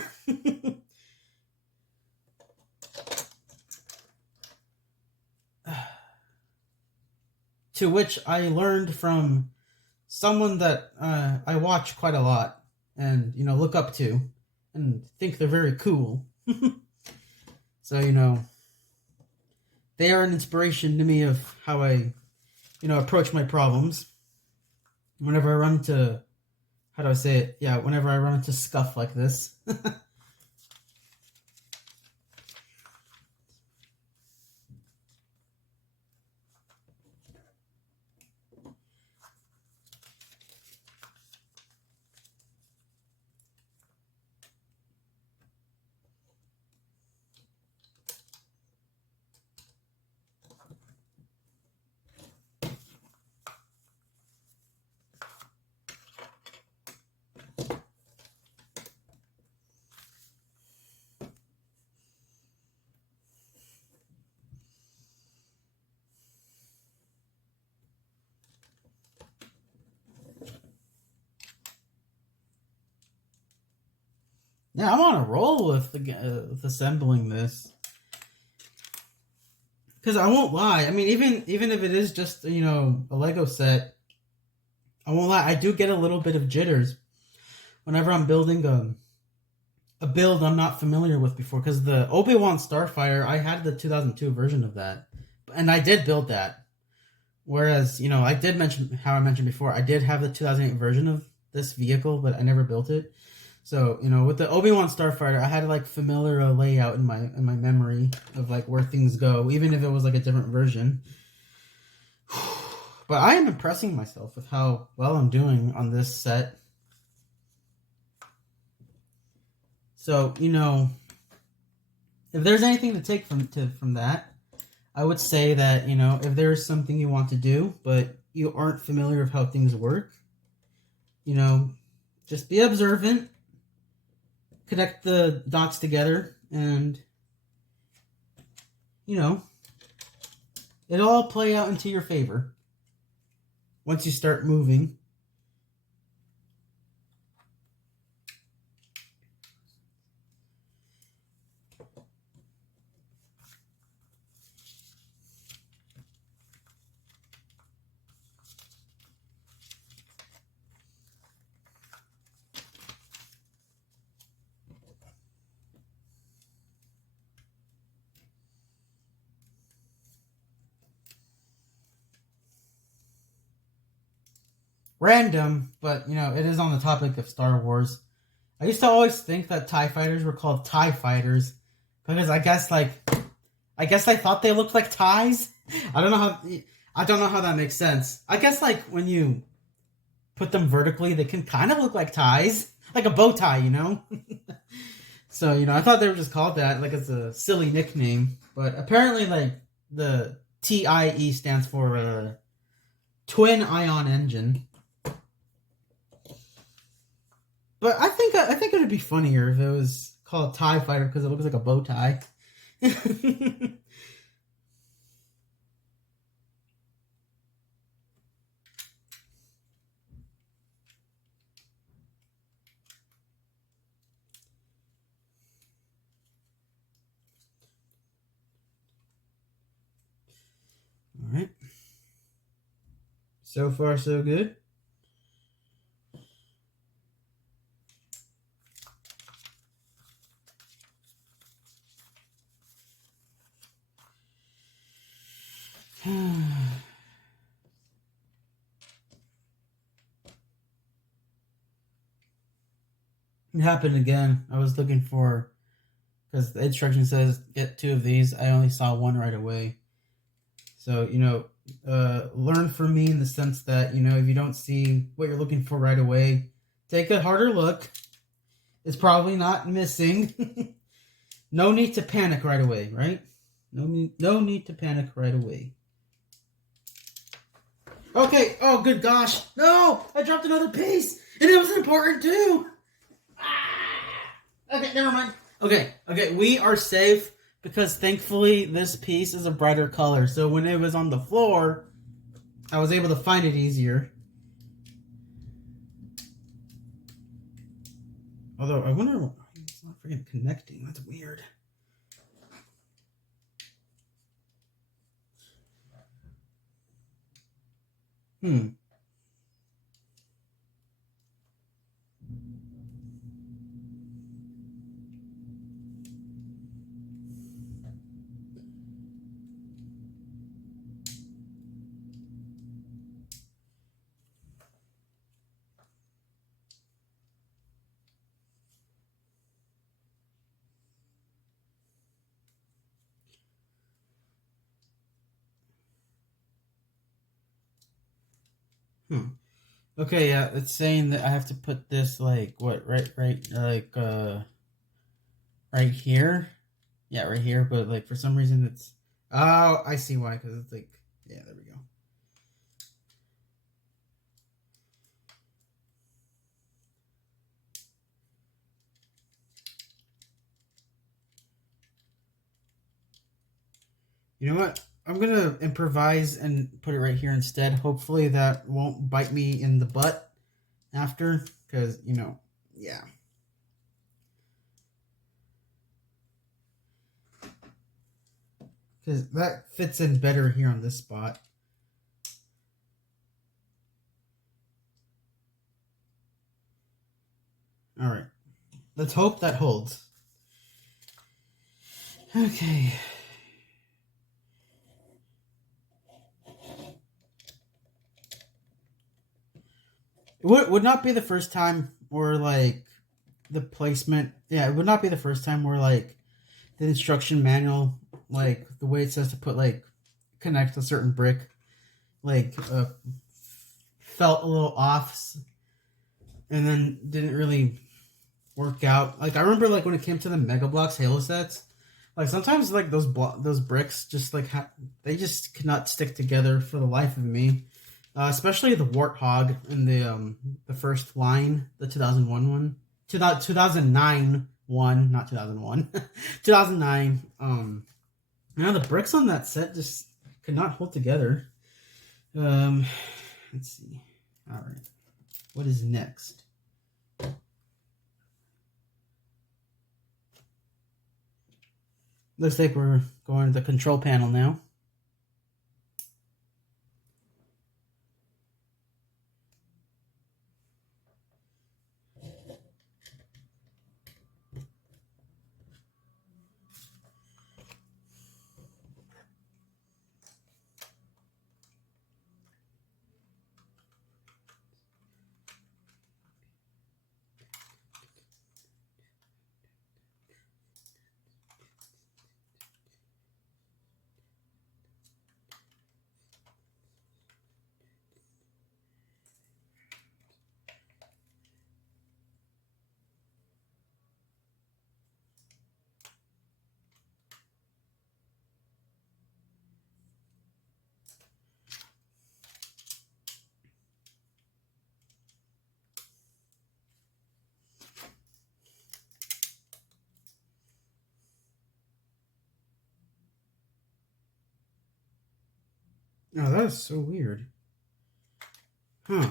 To which I learned from someone that I watch quite a lot and, you know, look up to and think they're very cool. So, you know, they are an inspiration to me of how I, you know, approach my problems. Whenever I run into, how do I say it? Yeah, whenever I run into scuff like this. Yeah, I'm on a roll with with assembling this. Because I won't lie. I mean, even if it is just, you know, a Lego set, I won't lie. I do get a little bit of jitters whenever I'm building a build I'm not familiar with before. Because the Obi-Wan Starfighter, I had the 2002 version of that, and I did build that. Whereas, you know, I did mention how I mentioned before, I did have the 2008 version of this vehicle, but I never built it. So, you know, with the Obi-Wan Starfighter, I had like familiar layout in my memory of like where things go, even if it was like a different version. But I am impressing myself with how well I'm doing on this set. So, you know, if there's anything to take from that, I would say that, you know, if there's something you want to do, but you aren't familiar with how things work, you know, just be observant, connect the dots together, and, you know, it'll all play out into your favor once you start moving. Random, but, you know, it is on the topic of Star Wars. I used to always think that TIE fighters were called TIE fighters because I guess I thought they looked like ties. I don't know how that makes sense. I guess like when you put them vertically, they can kind of look like ties, like a bow tie, you know. So, you know, I thought they were just called that, like it's a silly nickname, but apparently like the TIE stands for twin ion engine. But I think it would be funnier if it was called TIE Fighter because it looks like a bow tie. All right. So far, so good. It happened again. I was looking for because the instruction says get 2 of these. I only saw 1 right away. So, you know, learn from me in the sense that, you know, if you don't see what you're looking for right away, take a harder look. It's probably not missing. No need to panic right away, right? No need to panic right away. Okay, oh good gosh. No! I dropped another piece! And it was important too! Ah! Okay, never mind. Okay, we are safe because thankfully this piece is a brighter color. So when it was on the floor, I was able to find it easier. Although, I wonder why it's not freaking connecting. That's weird. Okay, yeah, it's saying that I have to put this like what right right here. Yeah, right here, but like for some reason it's oh, I see why, because it's like yeah, there we go. You know what? I'm gonna improvise and put it right here instead. Hopefully that won't bite me in the butt after, because you know, yeah. Because that fits in better here on this spot. All right, let's hope that holds. Okay. It would not be the first time where like the placement. Yeah, it would not be the first time where like the instruction manual, like the way it says to put like connect a certain brick, like felt a little off, and then didn't really work out. Like I remember like when it came to the Mega Bloks Halo sets, like sometimes like those bricks just like they just could not stick together for the life of me. Especially the Warthog in the first line, the 2001 one, 2009 one, not 2001, 2009. Now the bricks on that set just could not hold together. Let's see. All right, what is next? Looks like we're going to the control panel now. Oh, that is so weird. Huh.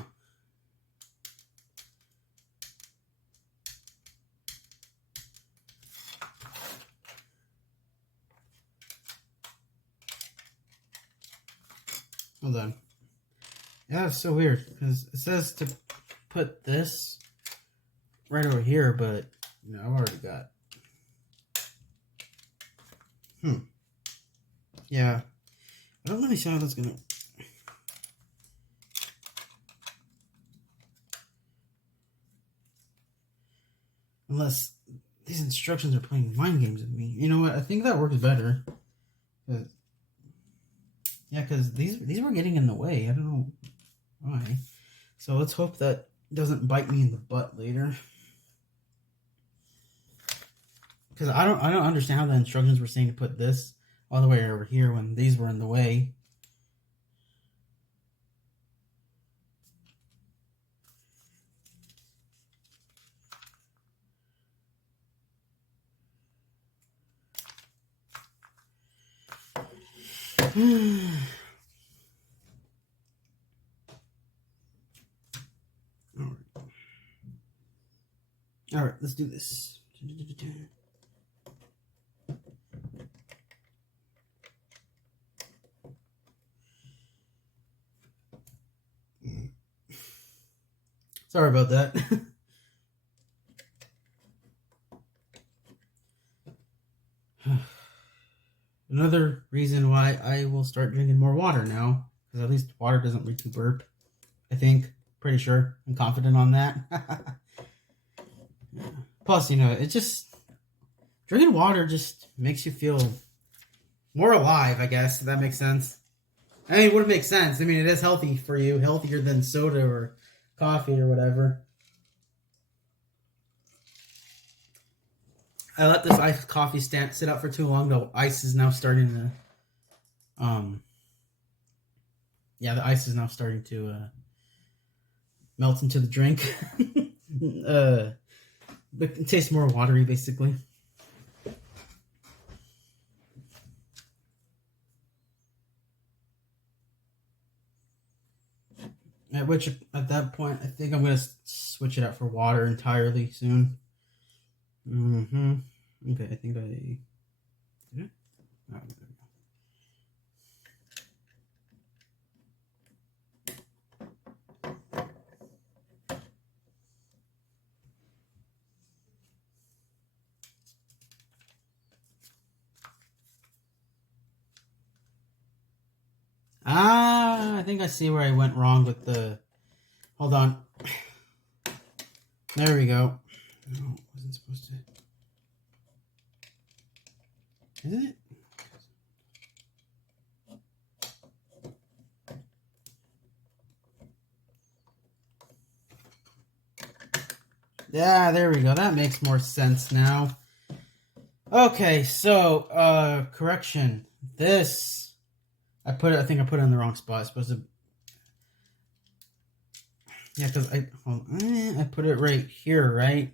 Hold on. Yeah, it's so weird because it says to put this right over here, but you know, I've already got. Yeah, I don't really see how that's gonna. Unless These instructions are playing mind games with me. You know what? I think that works better. Yeah, because these were getting in the way. I don't know why. So let's hope that doesn't bite me in the butt later. Because I don't understand how the instructions were saying to put this all the way over here when these were in the way. All right, let's do this. Sorry about that. Another reason why I will start drinking more water now, because at least water doesn't lead to burp. I think. Pretty sure. I'm confident on that. Plus, you know, it just... Drinking water just makes you feel more alive, I guess, if that makes sense. I mean, it would make sense. I mean, it is healthy for you. Healthier than soda or coffee or whatever. I let this iced coffee sit out for too long. The ice is now starting to... Yeah, the ice is now starting to melt into the drink. But it tastes more watery, basically. At that point, I think I'm going to switch it out for water entirely soon. Okay, I think I... Yeah? Oh, I think I see where I went wrong with the... Hold on. There we go. No, it wasn't supposed to... Isn't it? Yeah, there we go. That makes more sense now. Okay, so, correction. This... I think I put it in the wrong spot. It's supposed to... Yeah, because I put it right here, right?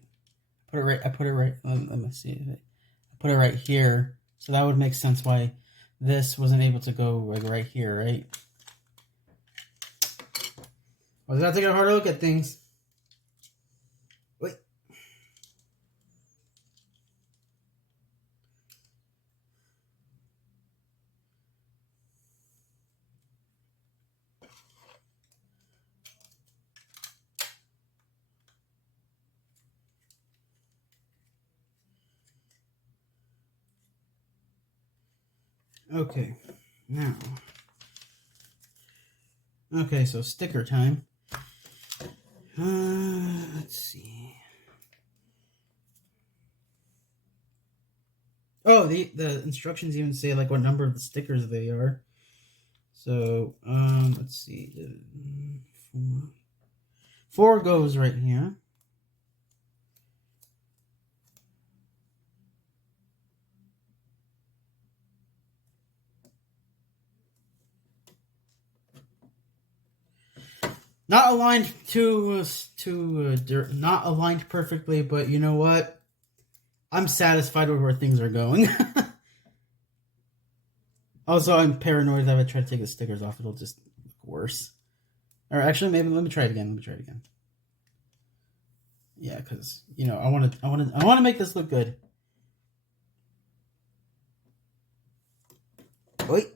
I put it right... Let me see. I put it right here. So that would make sense why this wasn't able to go like right here, right? I was going to take a harder look at things. Wait. Okay, now. Okay, so sticker time. Let's see. Oh, the instructions even say like what number of the stickers they are. So, let's see. 4 goes right here. Not aligned not aligned perfectly, but you know what? I'm satisfied with where things are going. Also, I'm paranoid that if I try to take the stickers off, it'll just look worse. Or actually, maybe let me try it again. Yeah, because you know, I want to make this look good. Wait.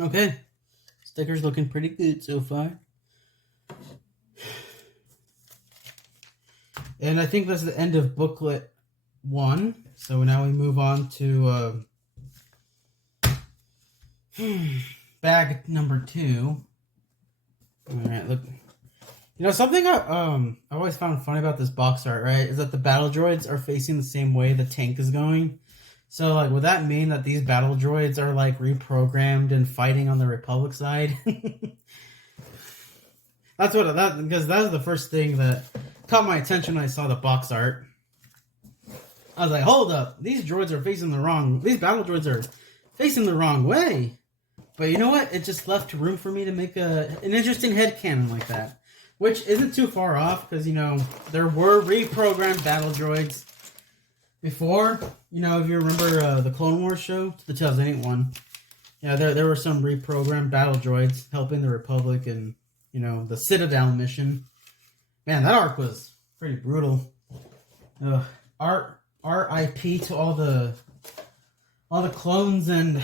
Okay. Sticker's looking pretty good so far. And I think that's the end of booklet 1. So now we move on to bag number 2. Alright, look. You know, something I always found funny about this box art, right, is that the battle droids are facing the same way the tank is going. So, like, would that mean that these battle droids are, like, reprogrammed and fighting on the Republic side? Because that was the first thing that caught my attention when I saw the box art. I was like, hold up, these battle droids are facing the wrong way. But you know what? It just left room for me to make an interesting headcanon like that. Which isn't too far off, because, you know, there were reprogrammed battle droids before. You know, if you remember the Clone Wars show, the 2008 one. Yeah, there were some reprogrammed battle droids helping the Republic and, you know, the Citadel mission. Man, that arc was pretty brutal. R.I.P. to all the clones and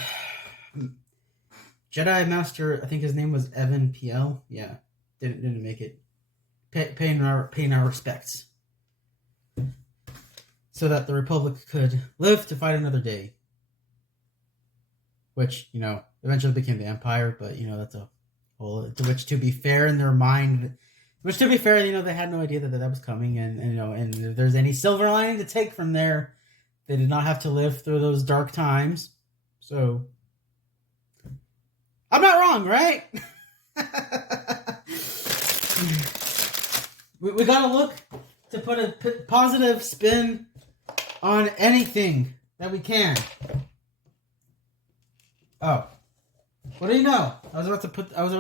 Jedi Master. I think his name was Evan Piel. Yeah, didn't make it. Paying our respects, so that the Republic could live to fight another day. Which, you know, eventually became the Empire, but, you know, that's a whole. Which, to be fair, in their mind, you know, they had no idea that was coming, and you know, and if there's any silver lining to take from there, they did not have to live through those dark times. So, I'm not wrong, right? We gotta look to put a positive spin on anything that we can. Oh, what do you know? I was about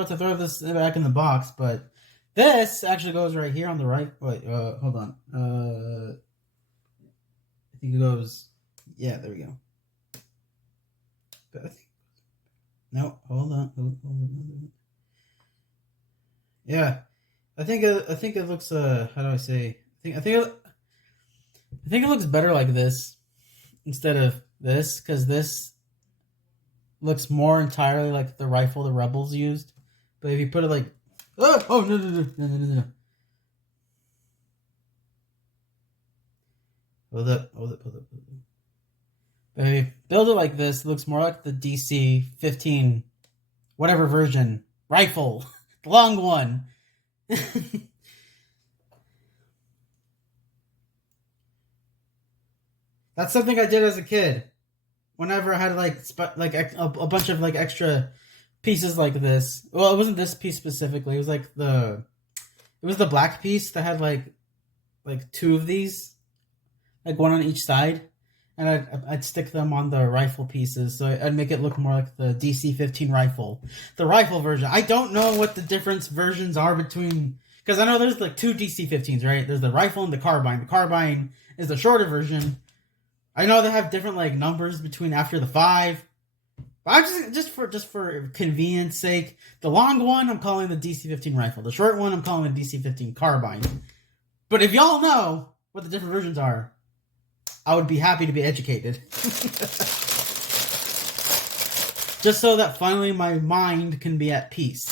to throw this back in the box, but this actually goes right here on the right. Wait, hold on. I think it goes. Yeah, there we go. But I think. No, hold on. Yeah. I think it looks how do I say? I think it looks better like this instead of this, because this looks more entirely like the rifle the rebels used. But if you put it like no. Hold up. But if you build it like this, it looks more like the DC-15 whatever version rifle, the long one. That's something I did as a kid. Whenever I had a bunch of like extra pieces like this. Well, it wasn't this piece specifically. It was like the black piece that had like 2 of these, like 1 on each side, and I'd stick them on the rifle pieces, so I'd make it look more like the DC-15 rifle, the rifle version. I don't know what the difference versions are between, because I know there's like 2 DC-15s, right? There's the rifle and the carbine. The carbine is the shorter version. I know they have different like numbers between after the 5. But I just for convenience sake, the long one I'm calling the DC-15 rifle. The short one I'm calling the DC-15 carbine. But if y'all know what the different versions are, I would be happy to be educated. Just so that finally my mind can be at peace.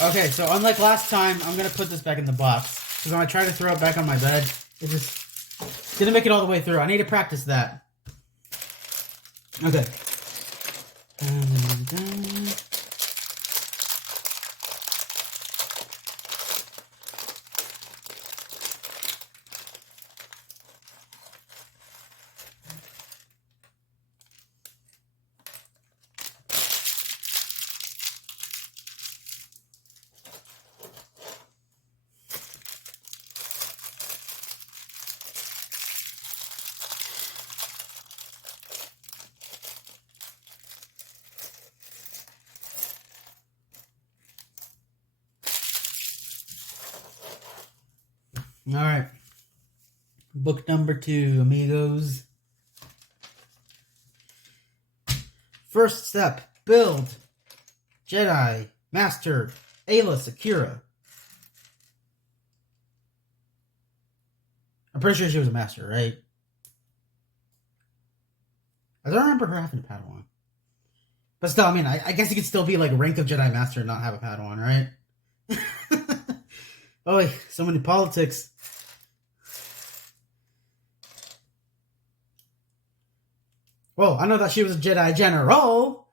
Okay, so unlike last time, I'm going to put this back in the box. Because when I try to throw it back on my bed, it just didn't make it all the way through. I need to practice that. Okay. Alright. Book number 2, amigos. First step, build Jedi Master Aayla Secura. I'm pretty sure she was a master, right? I don't remember her having a Padawan. But still, I mean, I guess you could still be like rank of Jedi Master and not have a Padawan, right? Oh, so many politics. Well, I know that she was a Jedi General.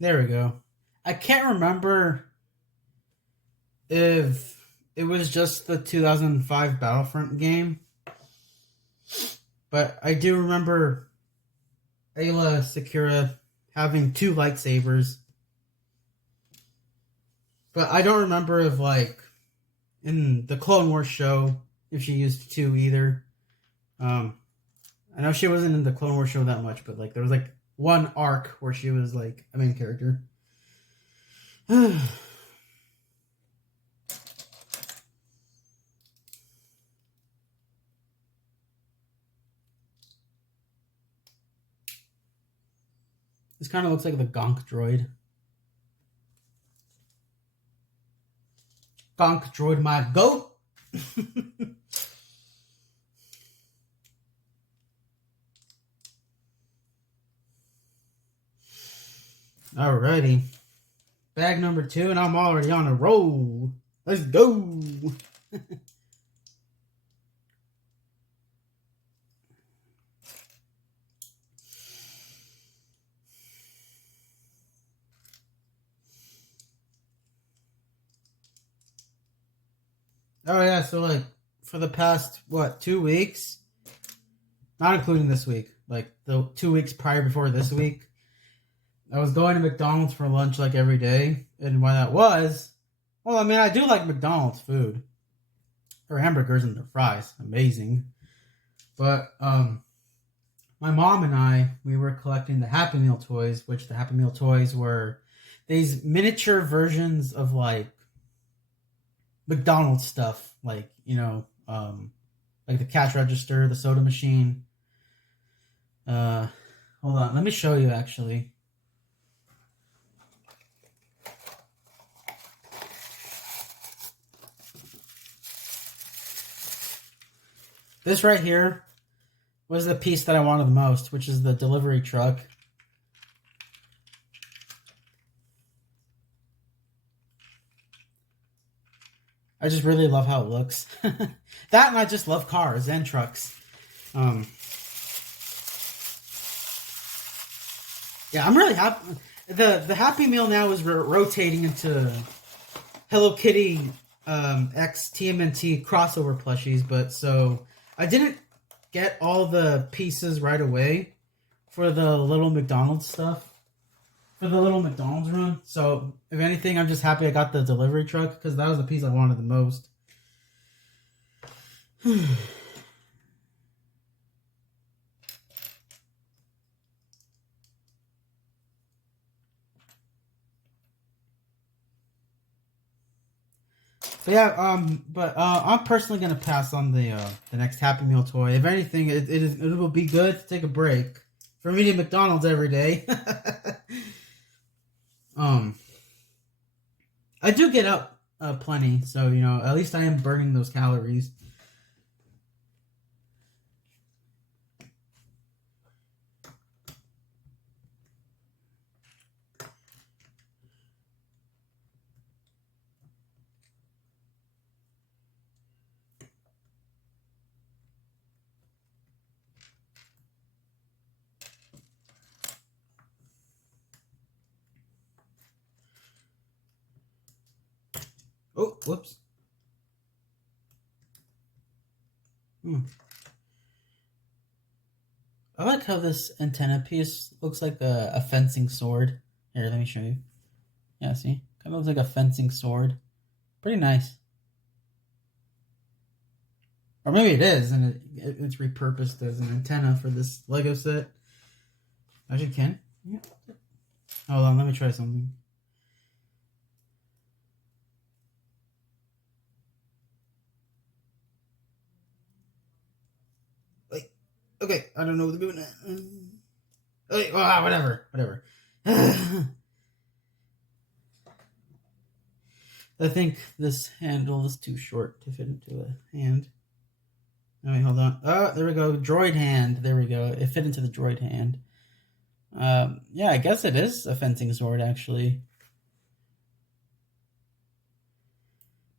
There we go. I can't remember if it was just the 2005 Battlefront game, but I do remember Aayla Secura having 2 lightsabers. But I don't remember if, like, in the Clone Wars show, if she used 2 either. I know she wasn't in the Clone Wars show that much, but, like, there was, like, one arc where she was, like, a main character. This kind of looks like the Gonk droid. Gonk droid, my goat! Alrighty. Bag number 2, and I'm already on a roll. Let's go! Oh yeah, so like for the past 2 weeks, not including this week, like the 2 weeks prior before this week, I was going to McDonald's for lunch like every day, and why that was, well, I mean, I do like McDonald's food, their hamburgers and their fries, amazing, but my mom and I, we were collecting the Happy Meal toys, which the Happy Meal toys were these miniature versions of like McDonald's stuff, like, you know, like the cash register, the soda machine. Hold on, let me show you actually. This right here was the piece that I wanted the most, which is the delivery truck. I just really love how it looks. That, and I just love cars and trucks. Yeah, I'm really happy. The Happy Meal now is rotating into Hello Kitty X TMNT crossover plushies, but so I didn't get all the pieces right away for the little McDonald's stuff. For the little McDonald's run. So, if anything, I'm just happy I got the delivery truck, because that was the piece I wanted the most. But yeah, I'm personally gonna pass on the next Happy Meal toy. If anything, it will be good to take a break from eating McDonald's every day. I do get up plenty, so you know, at least I am burning those calories. Oh, whoops. I like how this antenna piece looks like a fencing sword. Here, let me show you. Yeah, see? Kind of looks like a fencing sword. Pretty nice. Or maybe it is, and it's repurposed as an antenna for this Lego set. Actually, can. Yeah. Hold on, let me try something. Wait. Okay, I don't know what's going on. Wait, whatever. I think this handle is too short to fit into a hand. Oh, wait, hold on. Oh, there we go. Droid hand. There we go. It fit into the droid hand. Yeah, I guess it is a fencing sword, actually.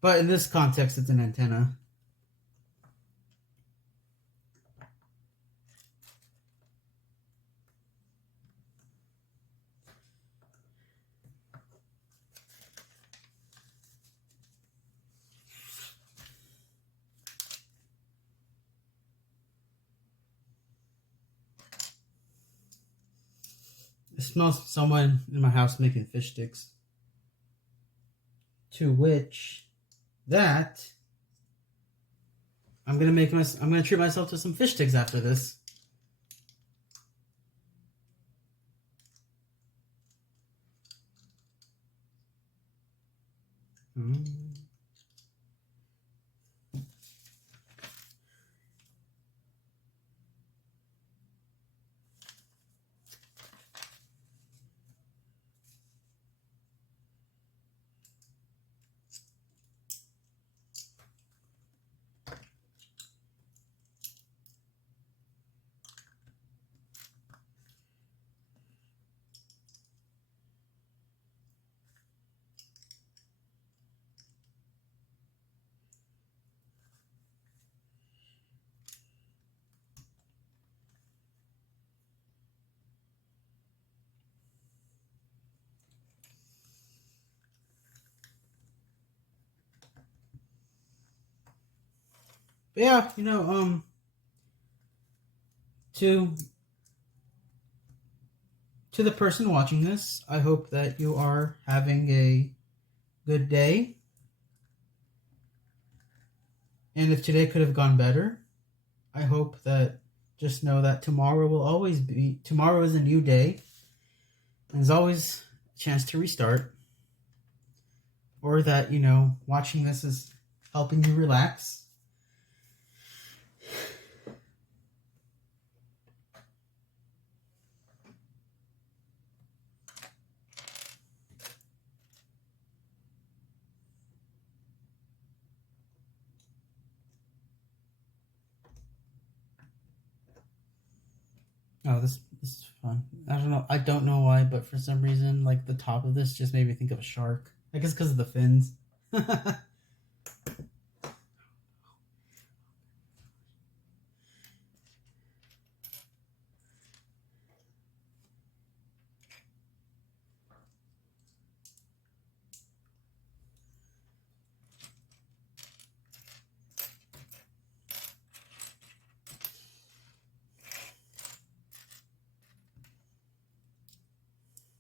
But in this context, it's an antenna. It smells someone in my house making fish sticks. To which, that I'm gonna treat myself to some fish sticks after this. But yeah, to the person watching this, I hope that you are having a good day. And if today could have gone better, I hope that just know that tomorrow is a new day. And there's always a chance to restart. Or that, watching this is helping you relax. Oh, this is fun. I don't know why, but for some reason, like the top of this just made me think of a shark. I guess because of the fins.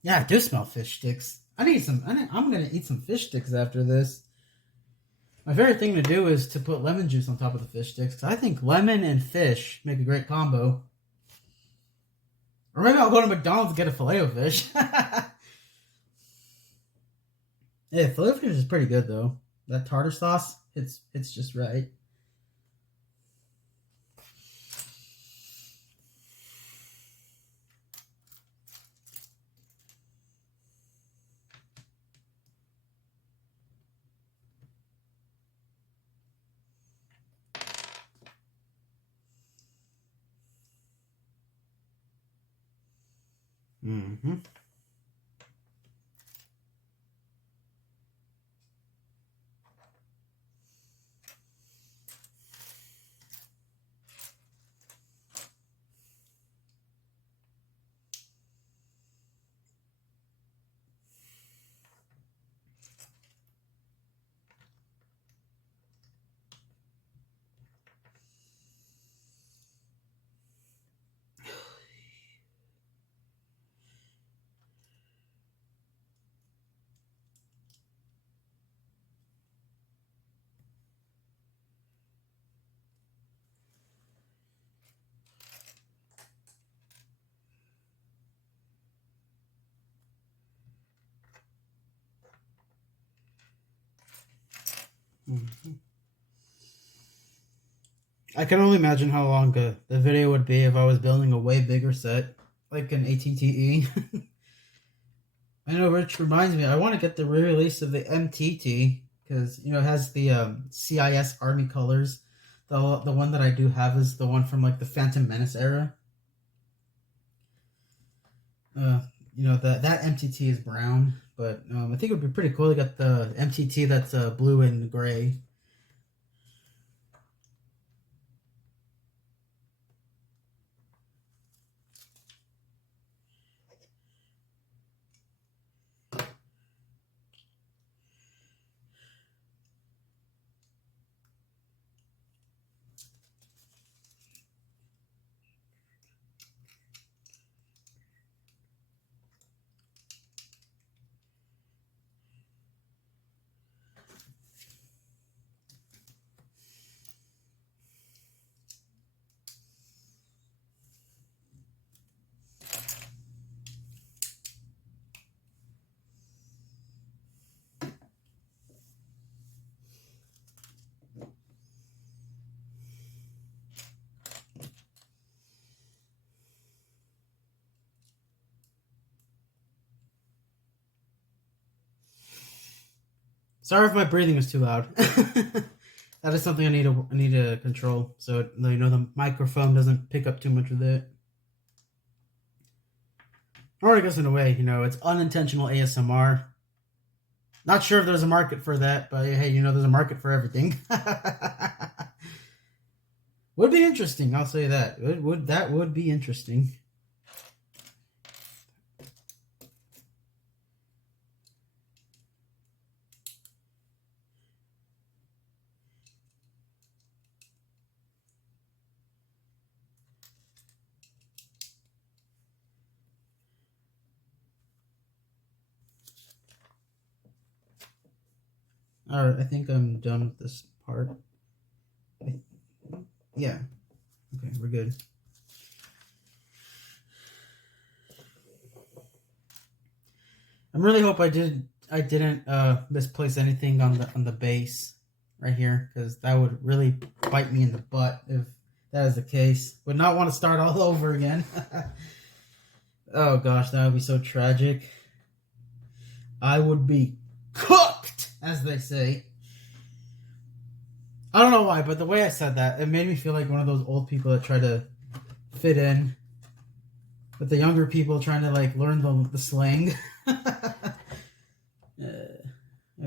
Yeah, I do smell fish sticks. I'm gonna eat some fish sticks after this. My favorite thing to do is to put lemon juice on top of the fish sticks, because I think lemon and fish make a great combo. Or maybe I'll go to McDonald's and get a Filet-O-Fish. Yeah, Filet-O-Fish is pretty good though. That tartar sauce, it's just right. Mm-hmm. I can only imagine how long the video would be if I was building a way bigger set, like an ATTE. I know, which reminds me, I want to get the re-release of the MTT, because, you know, it has the CIS Army colors. The one that I do have is the one from, like, the Phantom Menace era. You know, that MTT is brown, but I think it would be pretty cool to get the MTT that's blue and gray. Sorry if my breathing is too loud. That is something I need to control, so you know the microphone doesn't pick up too much of it. Or I guess in a way, you know, it's unintentional ASMR. Not sure if there's a market for that, but hey, you know, there's a market for everything. Would be interesting, I'll say that. That would be interesting. Alright, I think I'm done with this part. Yeah. Okay, we're good. I really hope I didn't misplace anything on the base right here, because that would really bite me in the butt if that is the case. Would not want to start all over again. Oh gosh, that would be so tragic. I would be cooked, as they say. I don't know why, but the way I said that, it made me feel like one of those old people that try to fit in with the younger people trying to, like, learn the slang. Oh,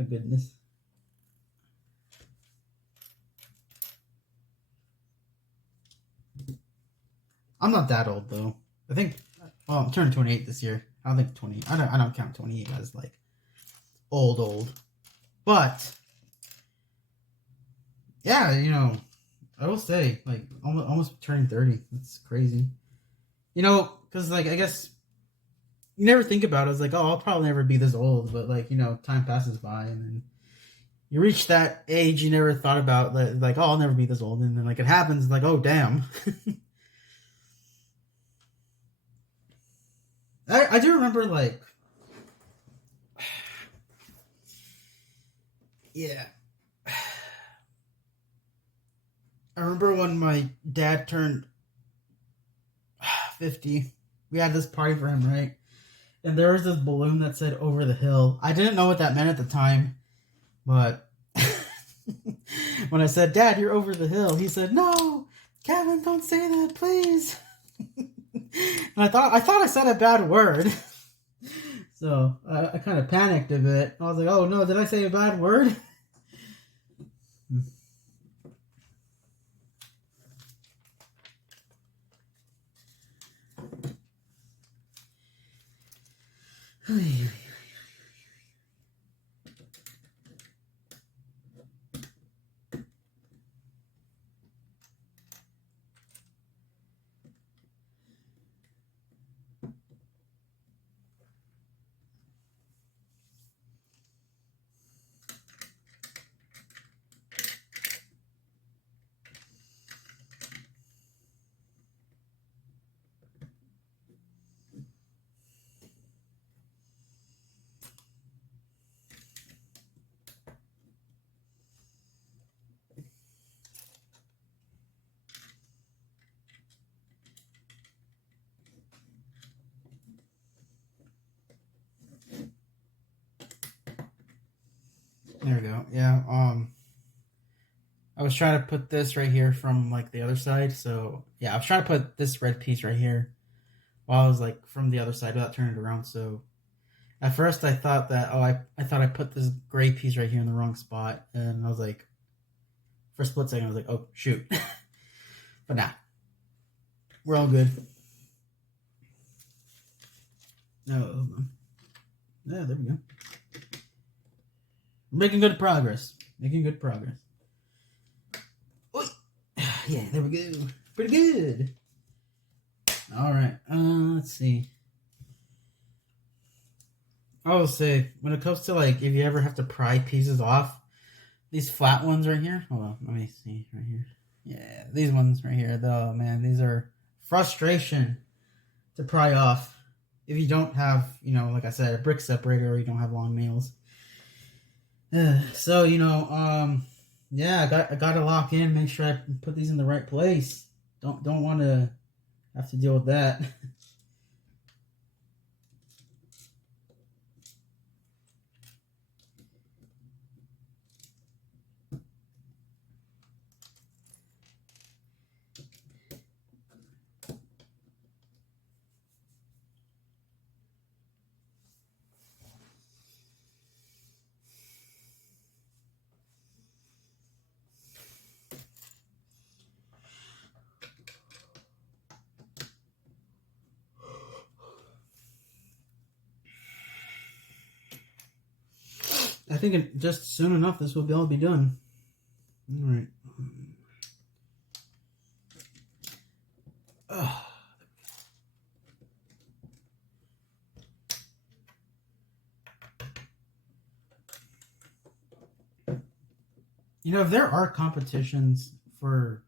goodness. I'm not that old, though. I think, well, I'm turning 28 this year. I don't think 20, I don't count 28 as, like, old. But, yeah, you know, I will say, like, almost turning 30. That's crazy. You know, because, like, I guess you never think about it. It's like, oh, I'll probably never be this old. But, like, you know, time passes by, and then you reach that age you never thought about. Like, oh, I'll never be this old. And then, like, it happens. Like, oh, damn. I do remember, like, yeah. I remember when my dad turned 50. We had this party for him, right? And there was this balloon that said "over the hill." I didn't know what that meant at the time, but when I said, "Dad, you're over the hill," he said, "No, Kevin, don't say that, please." And I thought I said a bad word, so I kind of panicked a bit. I was like, "Oh no, did I say a bad word?" There we go. Yeah. I was trying to put this right here from like the other side. So yeah, I was trying to put this red piece right here while I was like from the other side without turning it around. So at first I thought that I thought I put this gray piece right here in the wrong spot, and I was like, for a split second I was like, oh shoot. But nah, we're all good. No, hold on. Yeah, there we go. Making good progress. Making good progress. Oy. Yeah, there we go. Pretty good. All right. Let's see. I will say, when it comes to like, if you ever have to pry pieces off, these flat ones right here. Hold on, let me see right here. Yeah, these ones right here. Though, man, these are frustration to pry off if you don't have, you know, like I said, a brick separator, or you don't have long nails. So yeah, I got to lock in, make sure I put these in the right place. Don't want to have to deal with that. I think just soon enough this will all be done. All right. You know, if there are competitions for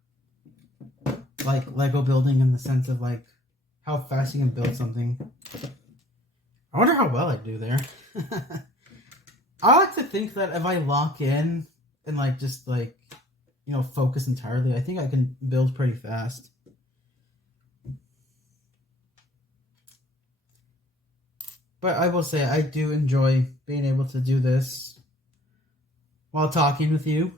like Lego building in the sense of like how fast you can build something, I wonder how well I do there. I like to think that if I lock in and like just like, you know, focus entirely, I think I can build pretty fast. But I will say I do enjoy being able to do this while talking with you.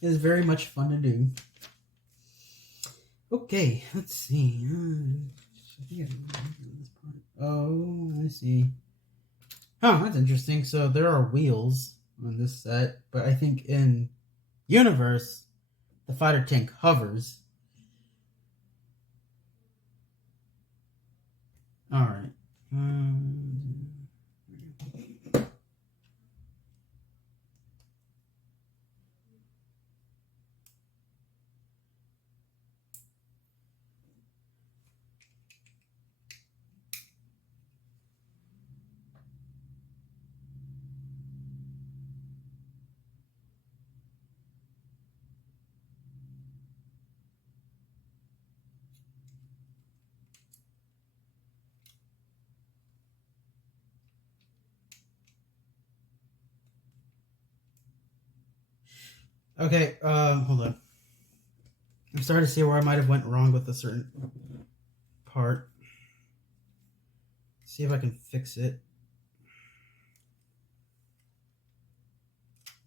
It is very much fun to do. Okay, let's see. Oh, I see. Huh, that's interesting. So there are wheels on this set, but I think in Universe, the fighter tank hovers. All right. Okay, hold on. I'm starting to see where I might have went wrong with a certain part. See if I can fix it.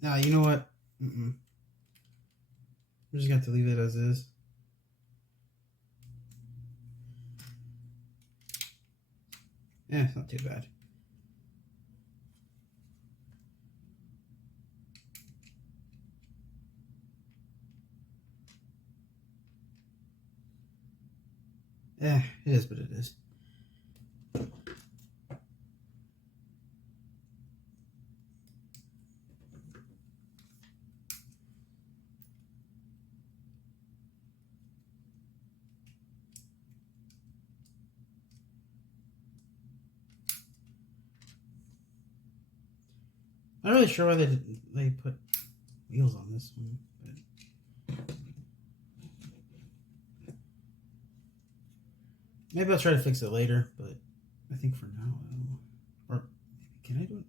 Nah, you know what? I'm just going to have to leave it as is. Yeah, it's not too bad. Yeah, it is what it is. I'm not really sure why they put wheels on this one. But maybe I'll try to fix it later, but I think for now, or can I do it?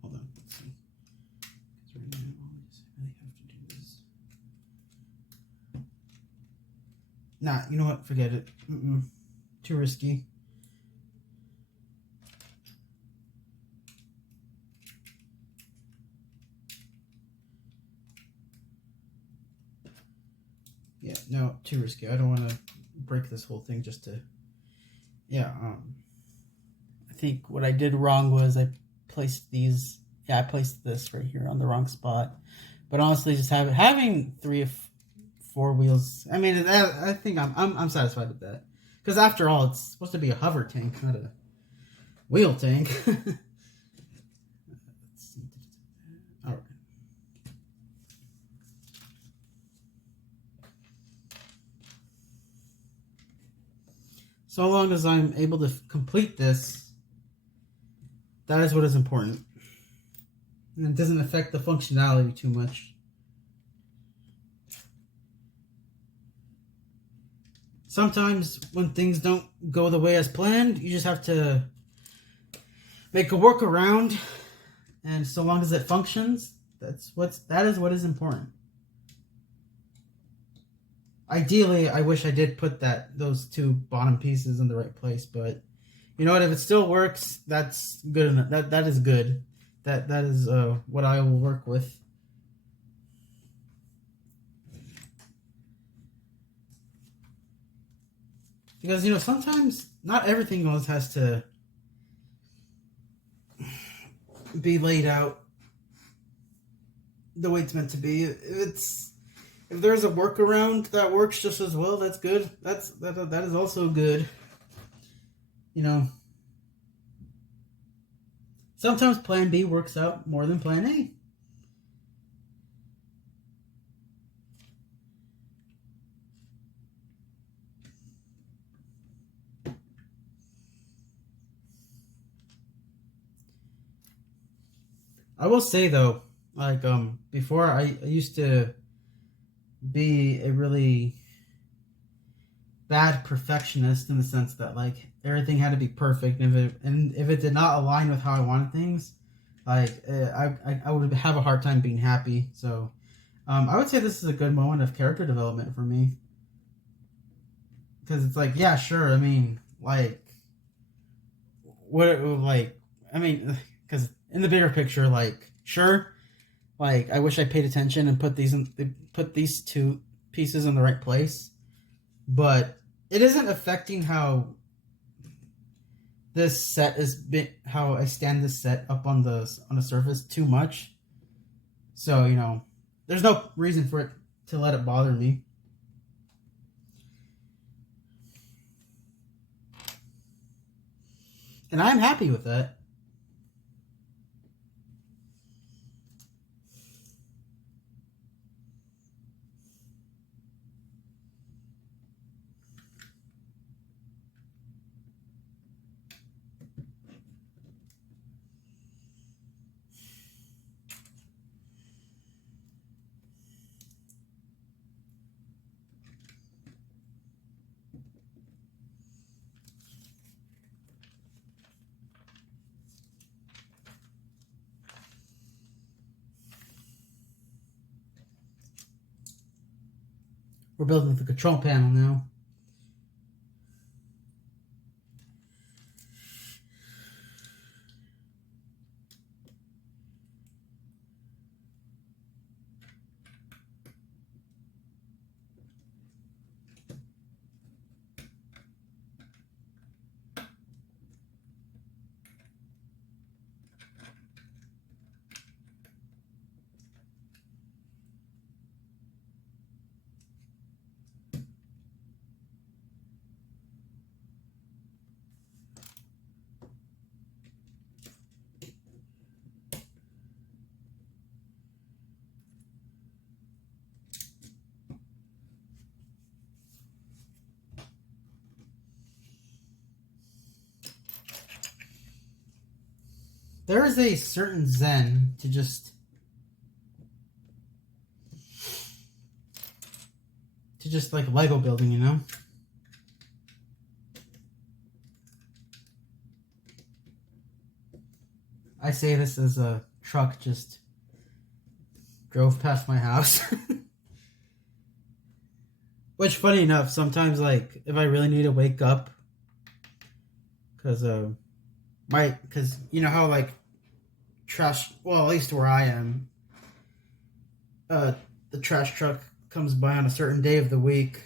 Hold on, let's see. Because right now, I just really have to do this. Nah, you know what? Forget it. Too too risky. Yeah, no, too risky. I don't want to break this whole thing just to... Yeah, I think what I did wrong was I placed these... Yeah, I placed this right here on the wrong spot. But honestly, just having 3 of 4 wheels... I mean, I think I'm satisfied with that. Because after all, it's supposed to be a hover tank, not a wheel tank. Let's see. All right. So long as I'm able to complete this, that is what is important. And it doesn't affect the functionality too much. Sometimes when things don't go the way as planned, you just have to make a workaround, and so long as it functions, that is what is important. Ideally, I wish I did put those 2 bottom pieces in the right place, but you know what? If it still works, that's good enough. That is good. That is what I will work with. Because, you know, sometimes not everything else has to be laid out the way it's meant to be. If there's a workaround that works just as well, that's good. That is also good. You know, sometimes plan B works out more than plan A. I will say though, like before I used to be a really bad perfectionist in the sense that like everything had to be perfect, and if it did not align with how I wanted things, like I would have a hard time being happy. So I would say this is a good moment of character development for me, because it's like, yeah, sure, I mean, like because in the bigger picture, like, sure, like I wish I paid attention and put these 2 pieces in the right place, but it isn't affecting how this set how I stand this set up on the surface too much. So, you know, there's no reason for it to let it bother me. And I'm happy with that. We're building the control panel now. There is a certain zen to just like Lego building, you know? I say this as a truck just drove past my house. Which, funny enough, sometimes, like, if I really need to wake up because because you know how like trash. Well, at least where I am, the trash truck comes by on a certain day of the week.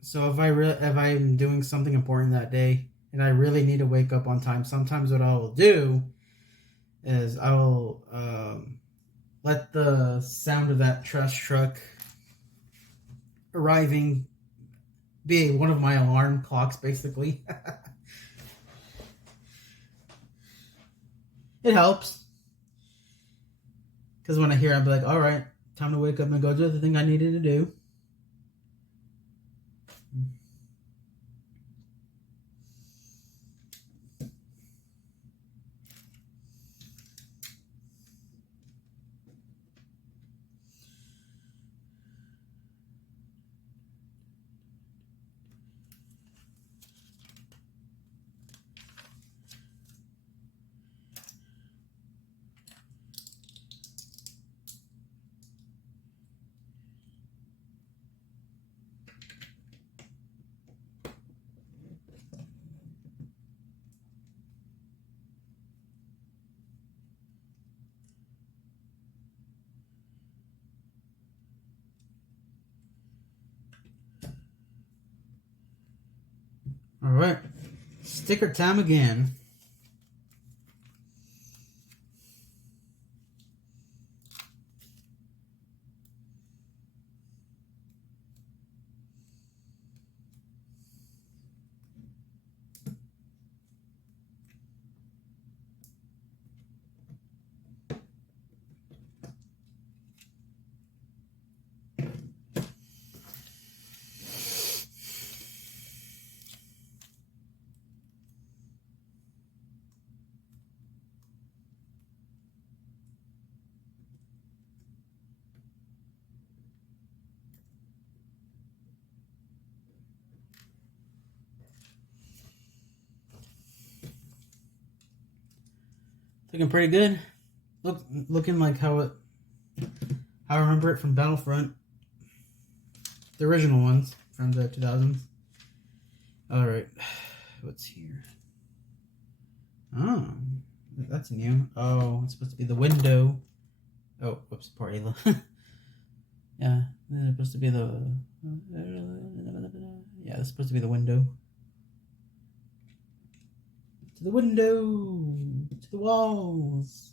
So if I'm doing something important that day and I really need to wake up on time, sometimes what I will do is I will let the sound of that trash truck arriving be one of my alarm clocks, basically. It helps. Because when I hear it, I'll be like, all right, time to wake up and go do the thing I needed to do. All right, sticker time again. Looking pretty good. Looking like how I remember it from Battlefront, the original ones from the 2000s. All right, what's here? Oh, that's new. Oh, it's supposed to be the window. Oh, whoops, poor Ayla. Yeah, it's supposed to be the. Yeah, it's supposed to be the window. To the window, to the walls.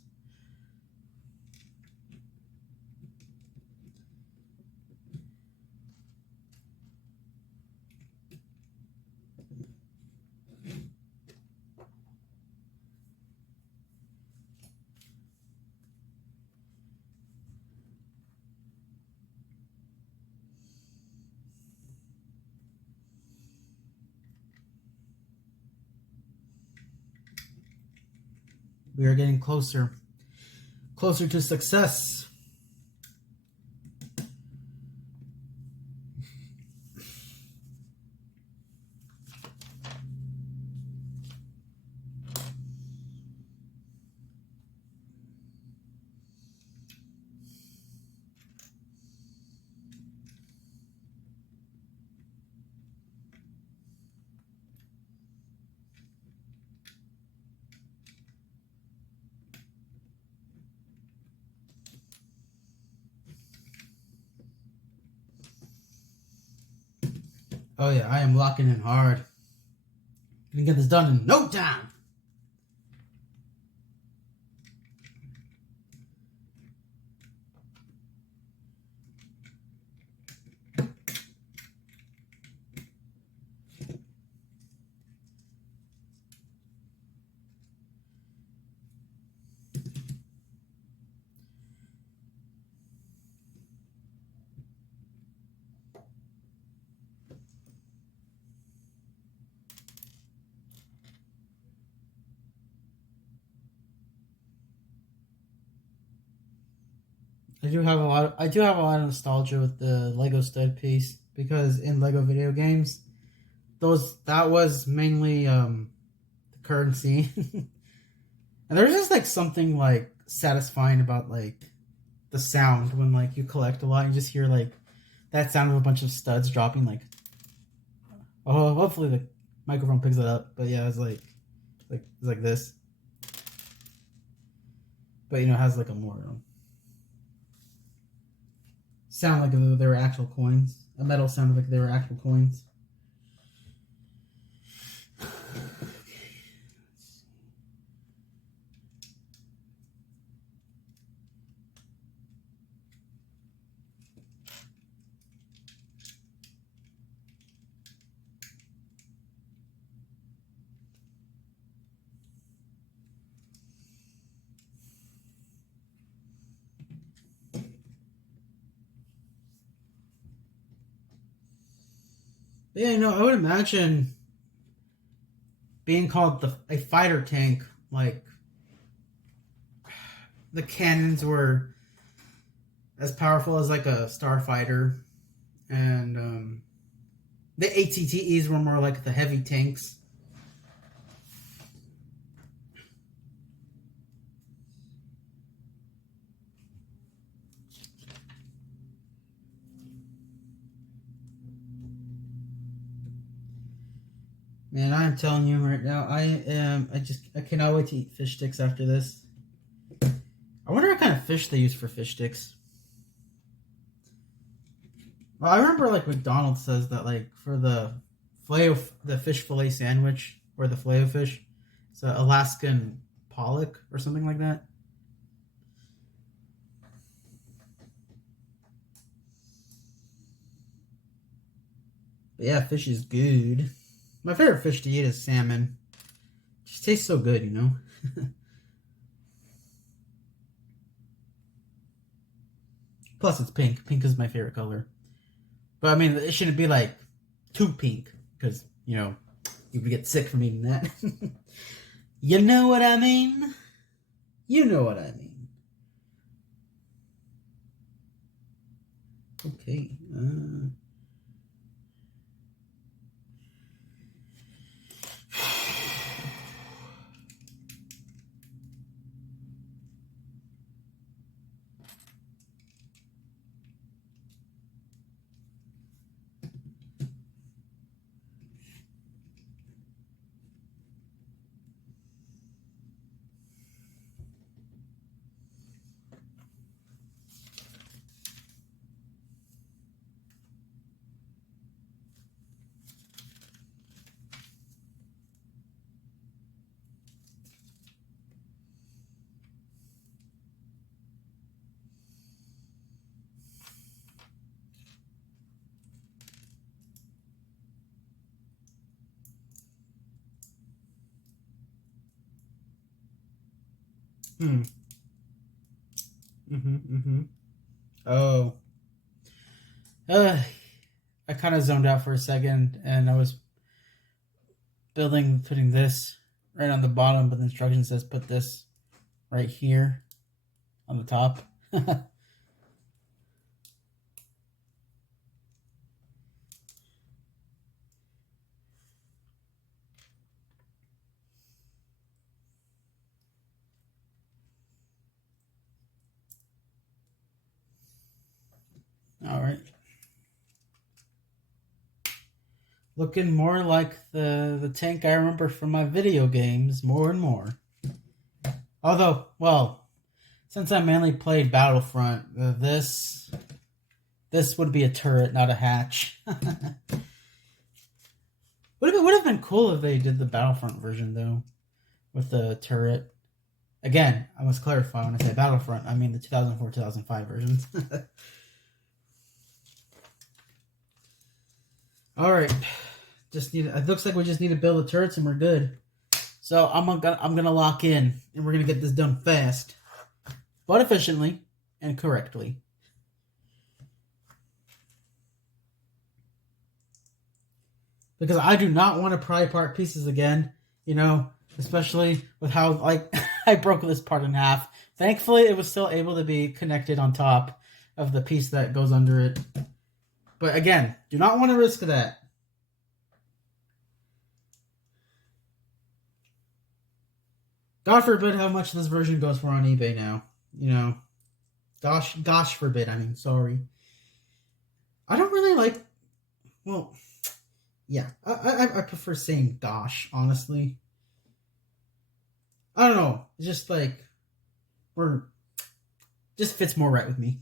We are getting closer to success. Oh yeah, I am locking in hard. Gonna get this done in no time. I do have a lot of nostalgia with the Lego stud piece because in Lego video games, that was mainly the currency. And there's just like something like satisfying about like the sound when like you collect a lot, you just hear like that sound of a bunch of studs dropping like, oh, hopefully the microphone picks it up. But yeah, it's like like this. But, you know, it has like a more sound like they were actual coins. A metal sounded like they were actual coins. But yeah, you know, I would imagine being called a fighter tank, like the cannons were as powerful as like a starfighter, and the ATTEs were more like the heavy tanks. Man, I am telling you right now, I cannot wait to eat fish sticks after this. I wonder what kind of fish they use for fish sticks. Well, I remember like McDonald's says that like for the fish fillet sandwich or the filet fish, it's an Alaskan pollock or something like that. But yeah, fish is good. My favorite fish to eat is salmon. It just tastes so good, you know? Plus, it's pink. Pink is my favorite color. But I mean, it shouldn't be like too pink because, you know, you would get sick from eating that. You know what I mean? You know what I mean. Okay. Oh. I kind of zoned out for a second, and I was putting this right on the bottom, but the instruction says put this right here on the top. All right. Looking more like the tank I remember from my video games more and more. Although, well, since I mainly played Battlefront, this would be a turret, not a hatch. Would have been cool if they did the Battlefront version though, with the turret. Again, I must clarify when I say Battlefront, I mean the 2004-2005 versions. All right, it looks like we just need to build the turrets and we're good. So I'm gonna lock in and we're gonna get this done fast, but efficiently and correctly. Because I do not want to pry apart pieces again, you know, especially with how like I broke this part in half. Thankfully, it was still able to be connected on top of the piece that goes under it. But again, do not want to risk that. God forbid how much this version goes for on eBay now. You know, gosh forbid. I mean, sorry. I don't really like. Well, yeah, I prefer saying gosh, honestly. I don't know. It's just like we're just fits more right with me.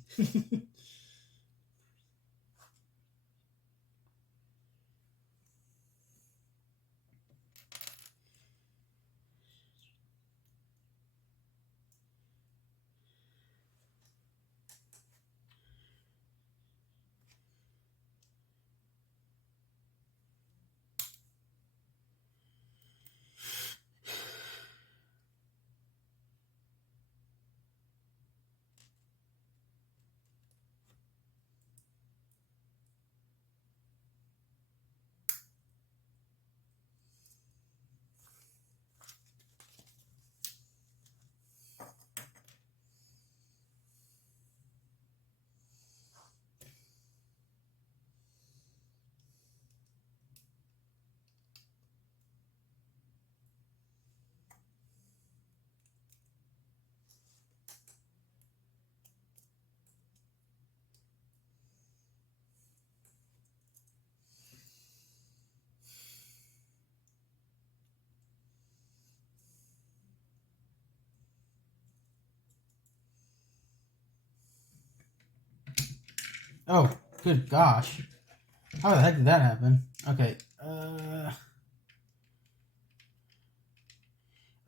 Oh, good gosh. How the heck did that happen? Okay. I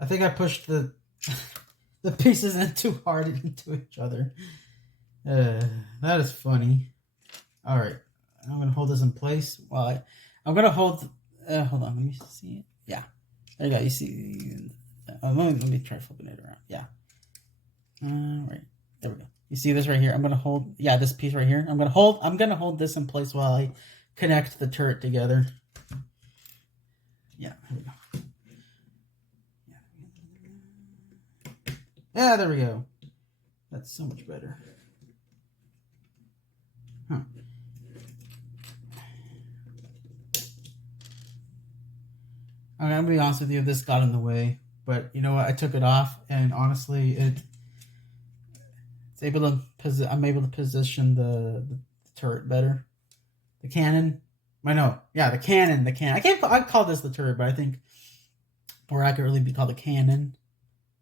think I pushed the the pieces in too hard into each other. That is funny. All right. I'm going to hold this in place while I'm going to hold... hold on. Let me see it. Yeah. There you go. You see... let me try flipping it around. Yeah. All right. There we go. You see this right here? I'm going to hold... Yeah, this piece right here. I'm going to hold this in place while I connect the turret together. Yeah. Here we go. Yeah, there we go. That's so much better. Huh. I'm gonna be honest with you, this got in the way, but you know what? I took it off, and honestly, I'm able to position the turret better. The cannon. The cannon. I call this the turret, but I think more accurately be called the cannon.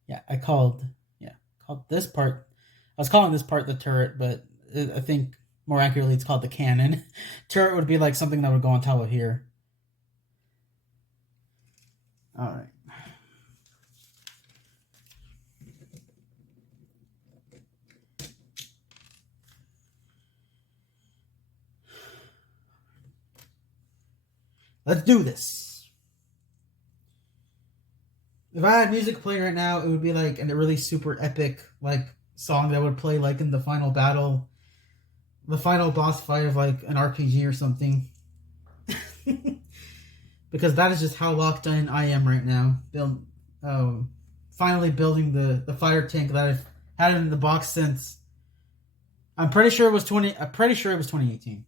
Yeah, called this part. I was calling this part the turret, but I think more accurately it's called the cannon. Turret would be like something that would go on top of here. All right. Let's do this. If I had music playing right now, it would be like a really super epic like song that would play like in the final battle, the final boss fight of like an RPG or something. Because that is just how locked in I am right now. Finally building the fire tank that I've had in the box since I'm pretty sure it was 2018.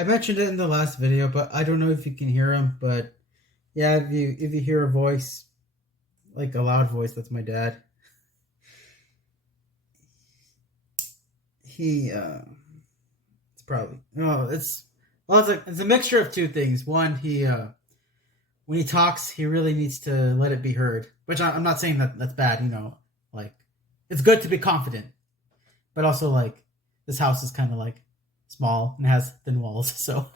I mentioned it in the last video, but I don't know if you can hear him. But yeah, if you hear a voice, like a loud voice, that's my dad. It's probably it's a mixture of two things. One, when he talks, he really needs to let it be heard. Which I'm not saying that that's bad. Like it's good to be confident, but also like this house is kind of like small and has thin walls, so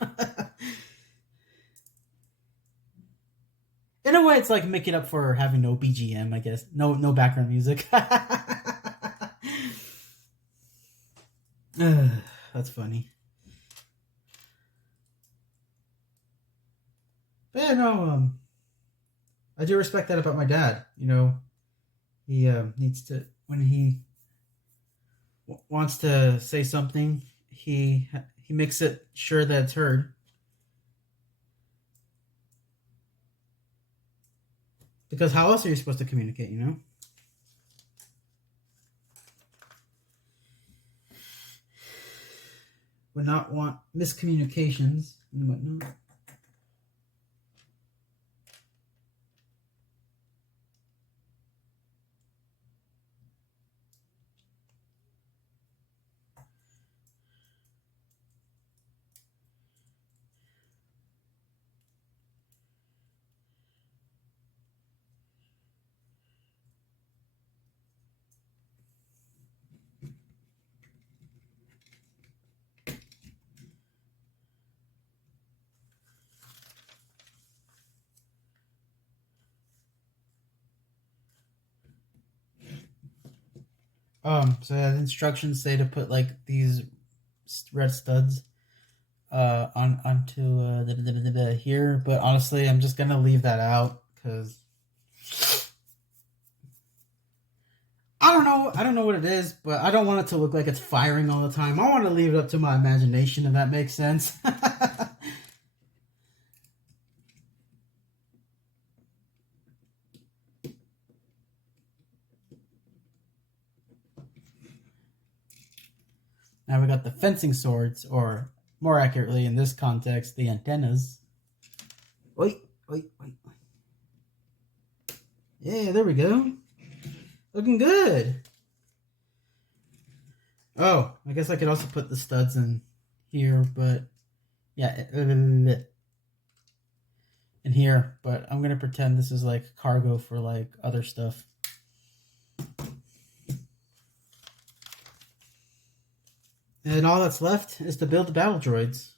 in a way, it's like making up for having no BGM, I guess. No background music. That's funny. But yeah, no, I do respect that about my dad. He needs to when he wants to say something, he makes it sure that it's heard. Because how else are you supposed to communicate, you know? Would not want miscommunications and whatnot. So yeah, the instructions say to put like these red studs onto here, but honestly, I'm just gonna leave that out because I don't know what it is, but I don't want it to look like it's firing all the time. I want to leave it up to my imagination, if that makes sense. Now we got the fencing swords, or more accurately in this context, the antennas. Wait. Yeah, there we go. Looking good. Oh, I guess I could also put the studs in here, but yeah, in here, but I'm gonna pretend this is like cargo for like other stuff. And all that's left is to build the battle droids.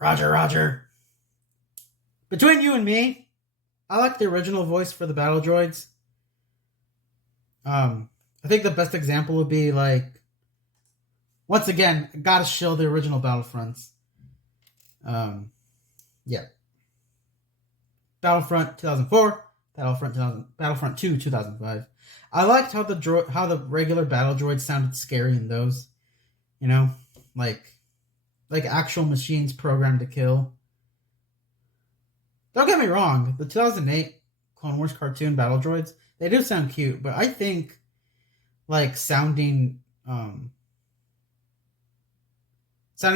Roger. Between you and me, I like the original voice for the battle droids. I think the best example would be like, once again, gotta show the original Battlefronts. Yeah. Battlefront 2004, Battlefront 2 2005. I liked how the regular battle droids sounded scary in those. You know, like actual machines programmed to kill. Don't get me wrong, the 2008 Clone Wars cartoon battle droids, they do sound cute, but I think like sounding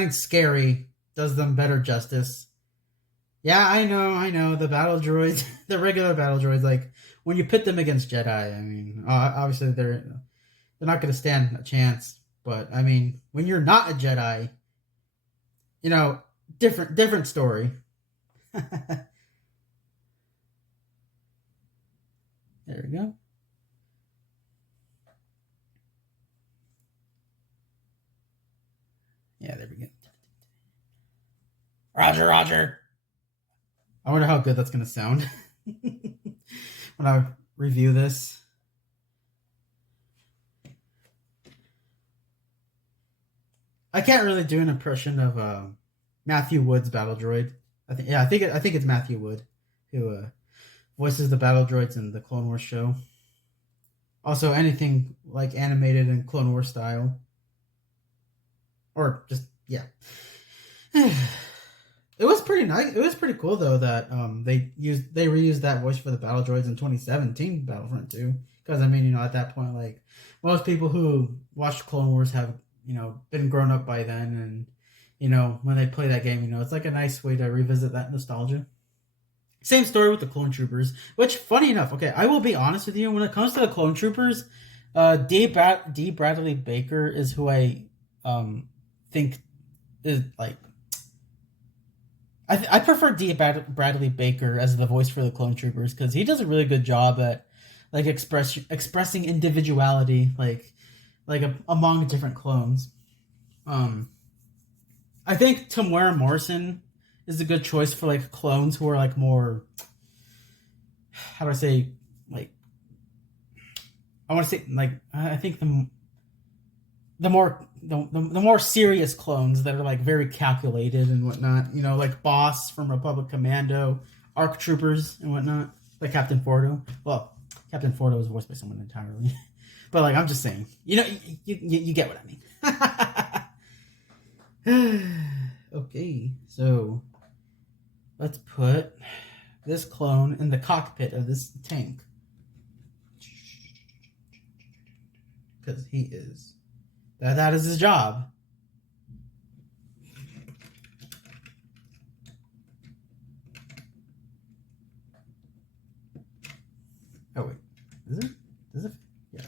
scary does them better justice. Yeah, I know. The battle droids, the regular battle droids, like when you pit them against Jedi, I mean, obviously they're not going to stand a chance. But I mean, when you're not a Jedi, you know, different story. There we go. Yeah, there we go. Roger. I wonder how good that's going to sound when I review this. I can't really do an impression of Matthew Wood's battle droid. I think it's Matthew Wood who voices the battle droids in the Clone Wars show. Also, anything like animated in Clone Wars style, or just yeah. It was pretty nice. It was pretty cool though that they reused that voice for the battle droids in 2017 Battlefront 2. Because I mean, you know, at that point, like most people who watched Clone Wars have, you know, been grown up by then, and you know, when they play that game, you know, it's like a nice way to revisit that nostalgia. Same story with the Clone Troopers, which, funny enough, okay, I will be honest with you, when it comes to the Clone Troopers, D. Bradley Baker is who I think is like. I prefer D. Bradley Baker as the voice for the Clone Troopers because he does a really good job at like expressing individuality, like among different clones. I think Temuera Morrison is a good choice for like clones who are like more. How do I say, like? I want to say like I think the more serious clones that are like very calculated and whatnot, you know, like Boss from Republic Commando, ARC Troopers and whatnot, like Captain Fordo. Well, Captain Fordo was voiced by someone entirely, but like I'm just saying, you know, you get what I mean. Okay, so let's put this clone in the cockpit of this tank. Because he is. That is his job. Oh wait, is it? Is it? Yeah.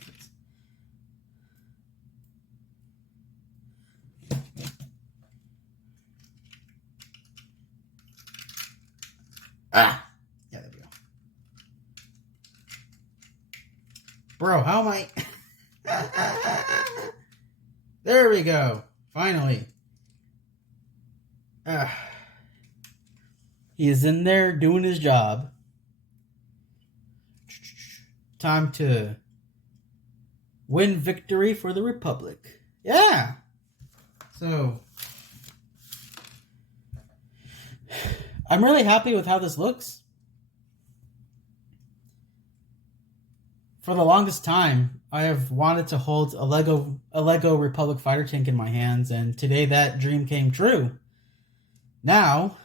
Ah! Yeah, there we go. Bro, how am I? There we go. Finally. He is in there doing his job. Time to win victory for the Republic. Yeah. So, I'm really happy with how this looks. For the longest time, I have wanted to hold a Lego Republic fighter tank in my hands, and today that dream came true. Now,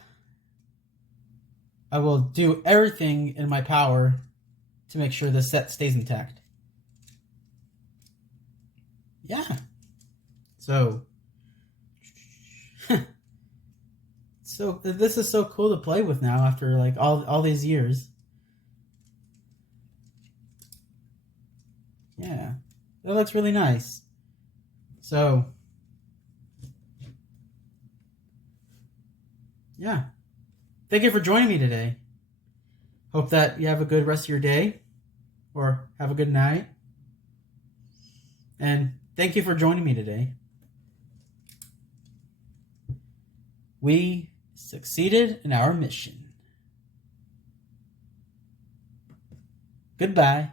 I will do everything in my power to make sure this set stays intact. Yeah. So this is so cool to play with now after like all these years. Yeah. That looks really nice. So yeah. Thank you for joining me today. Hope that you have a good rest of your day or have a good night. And thank you for joining me today. We succeeded in our mission. Goodbye.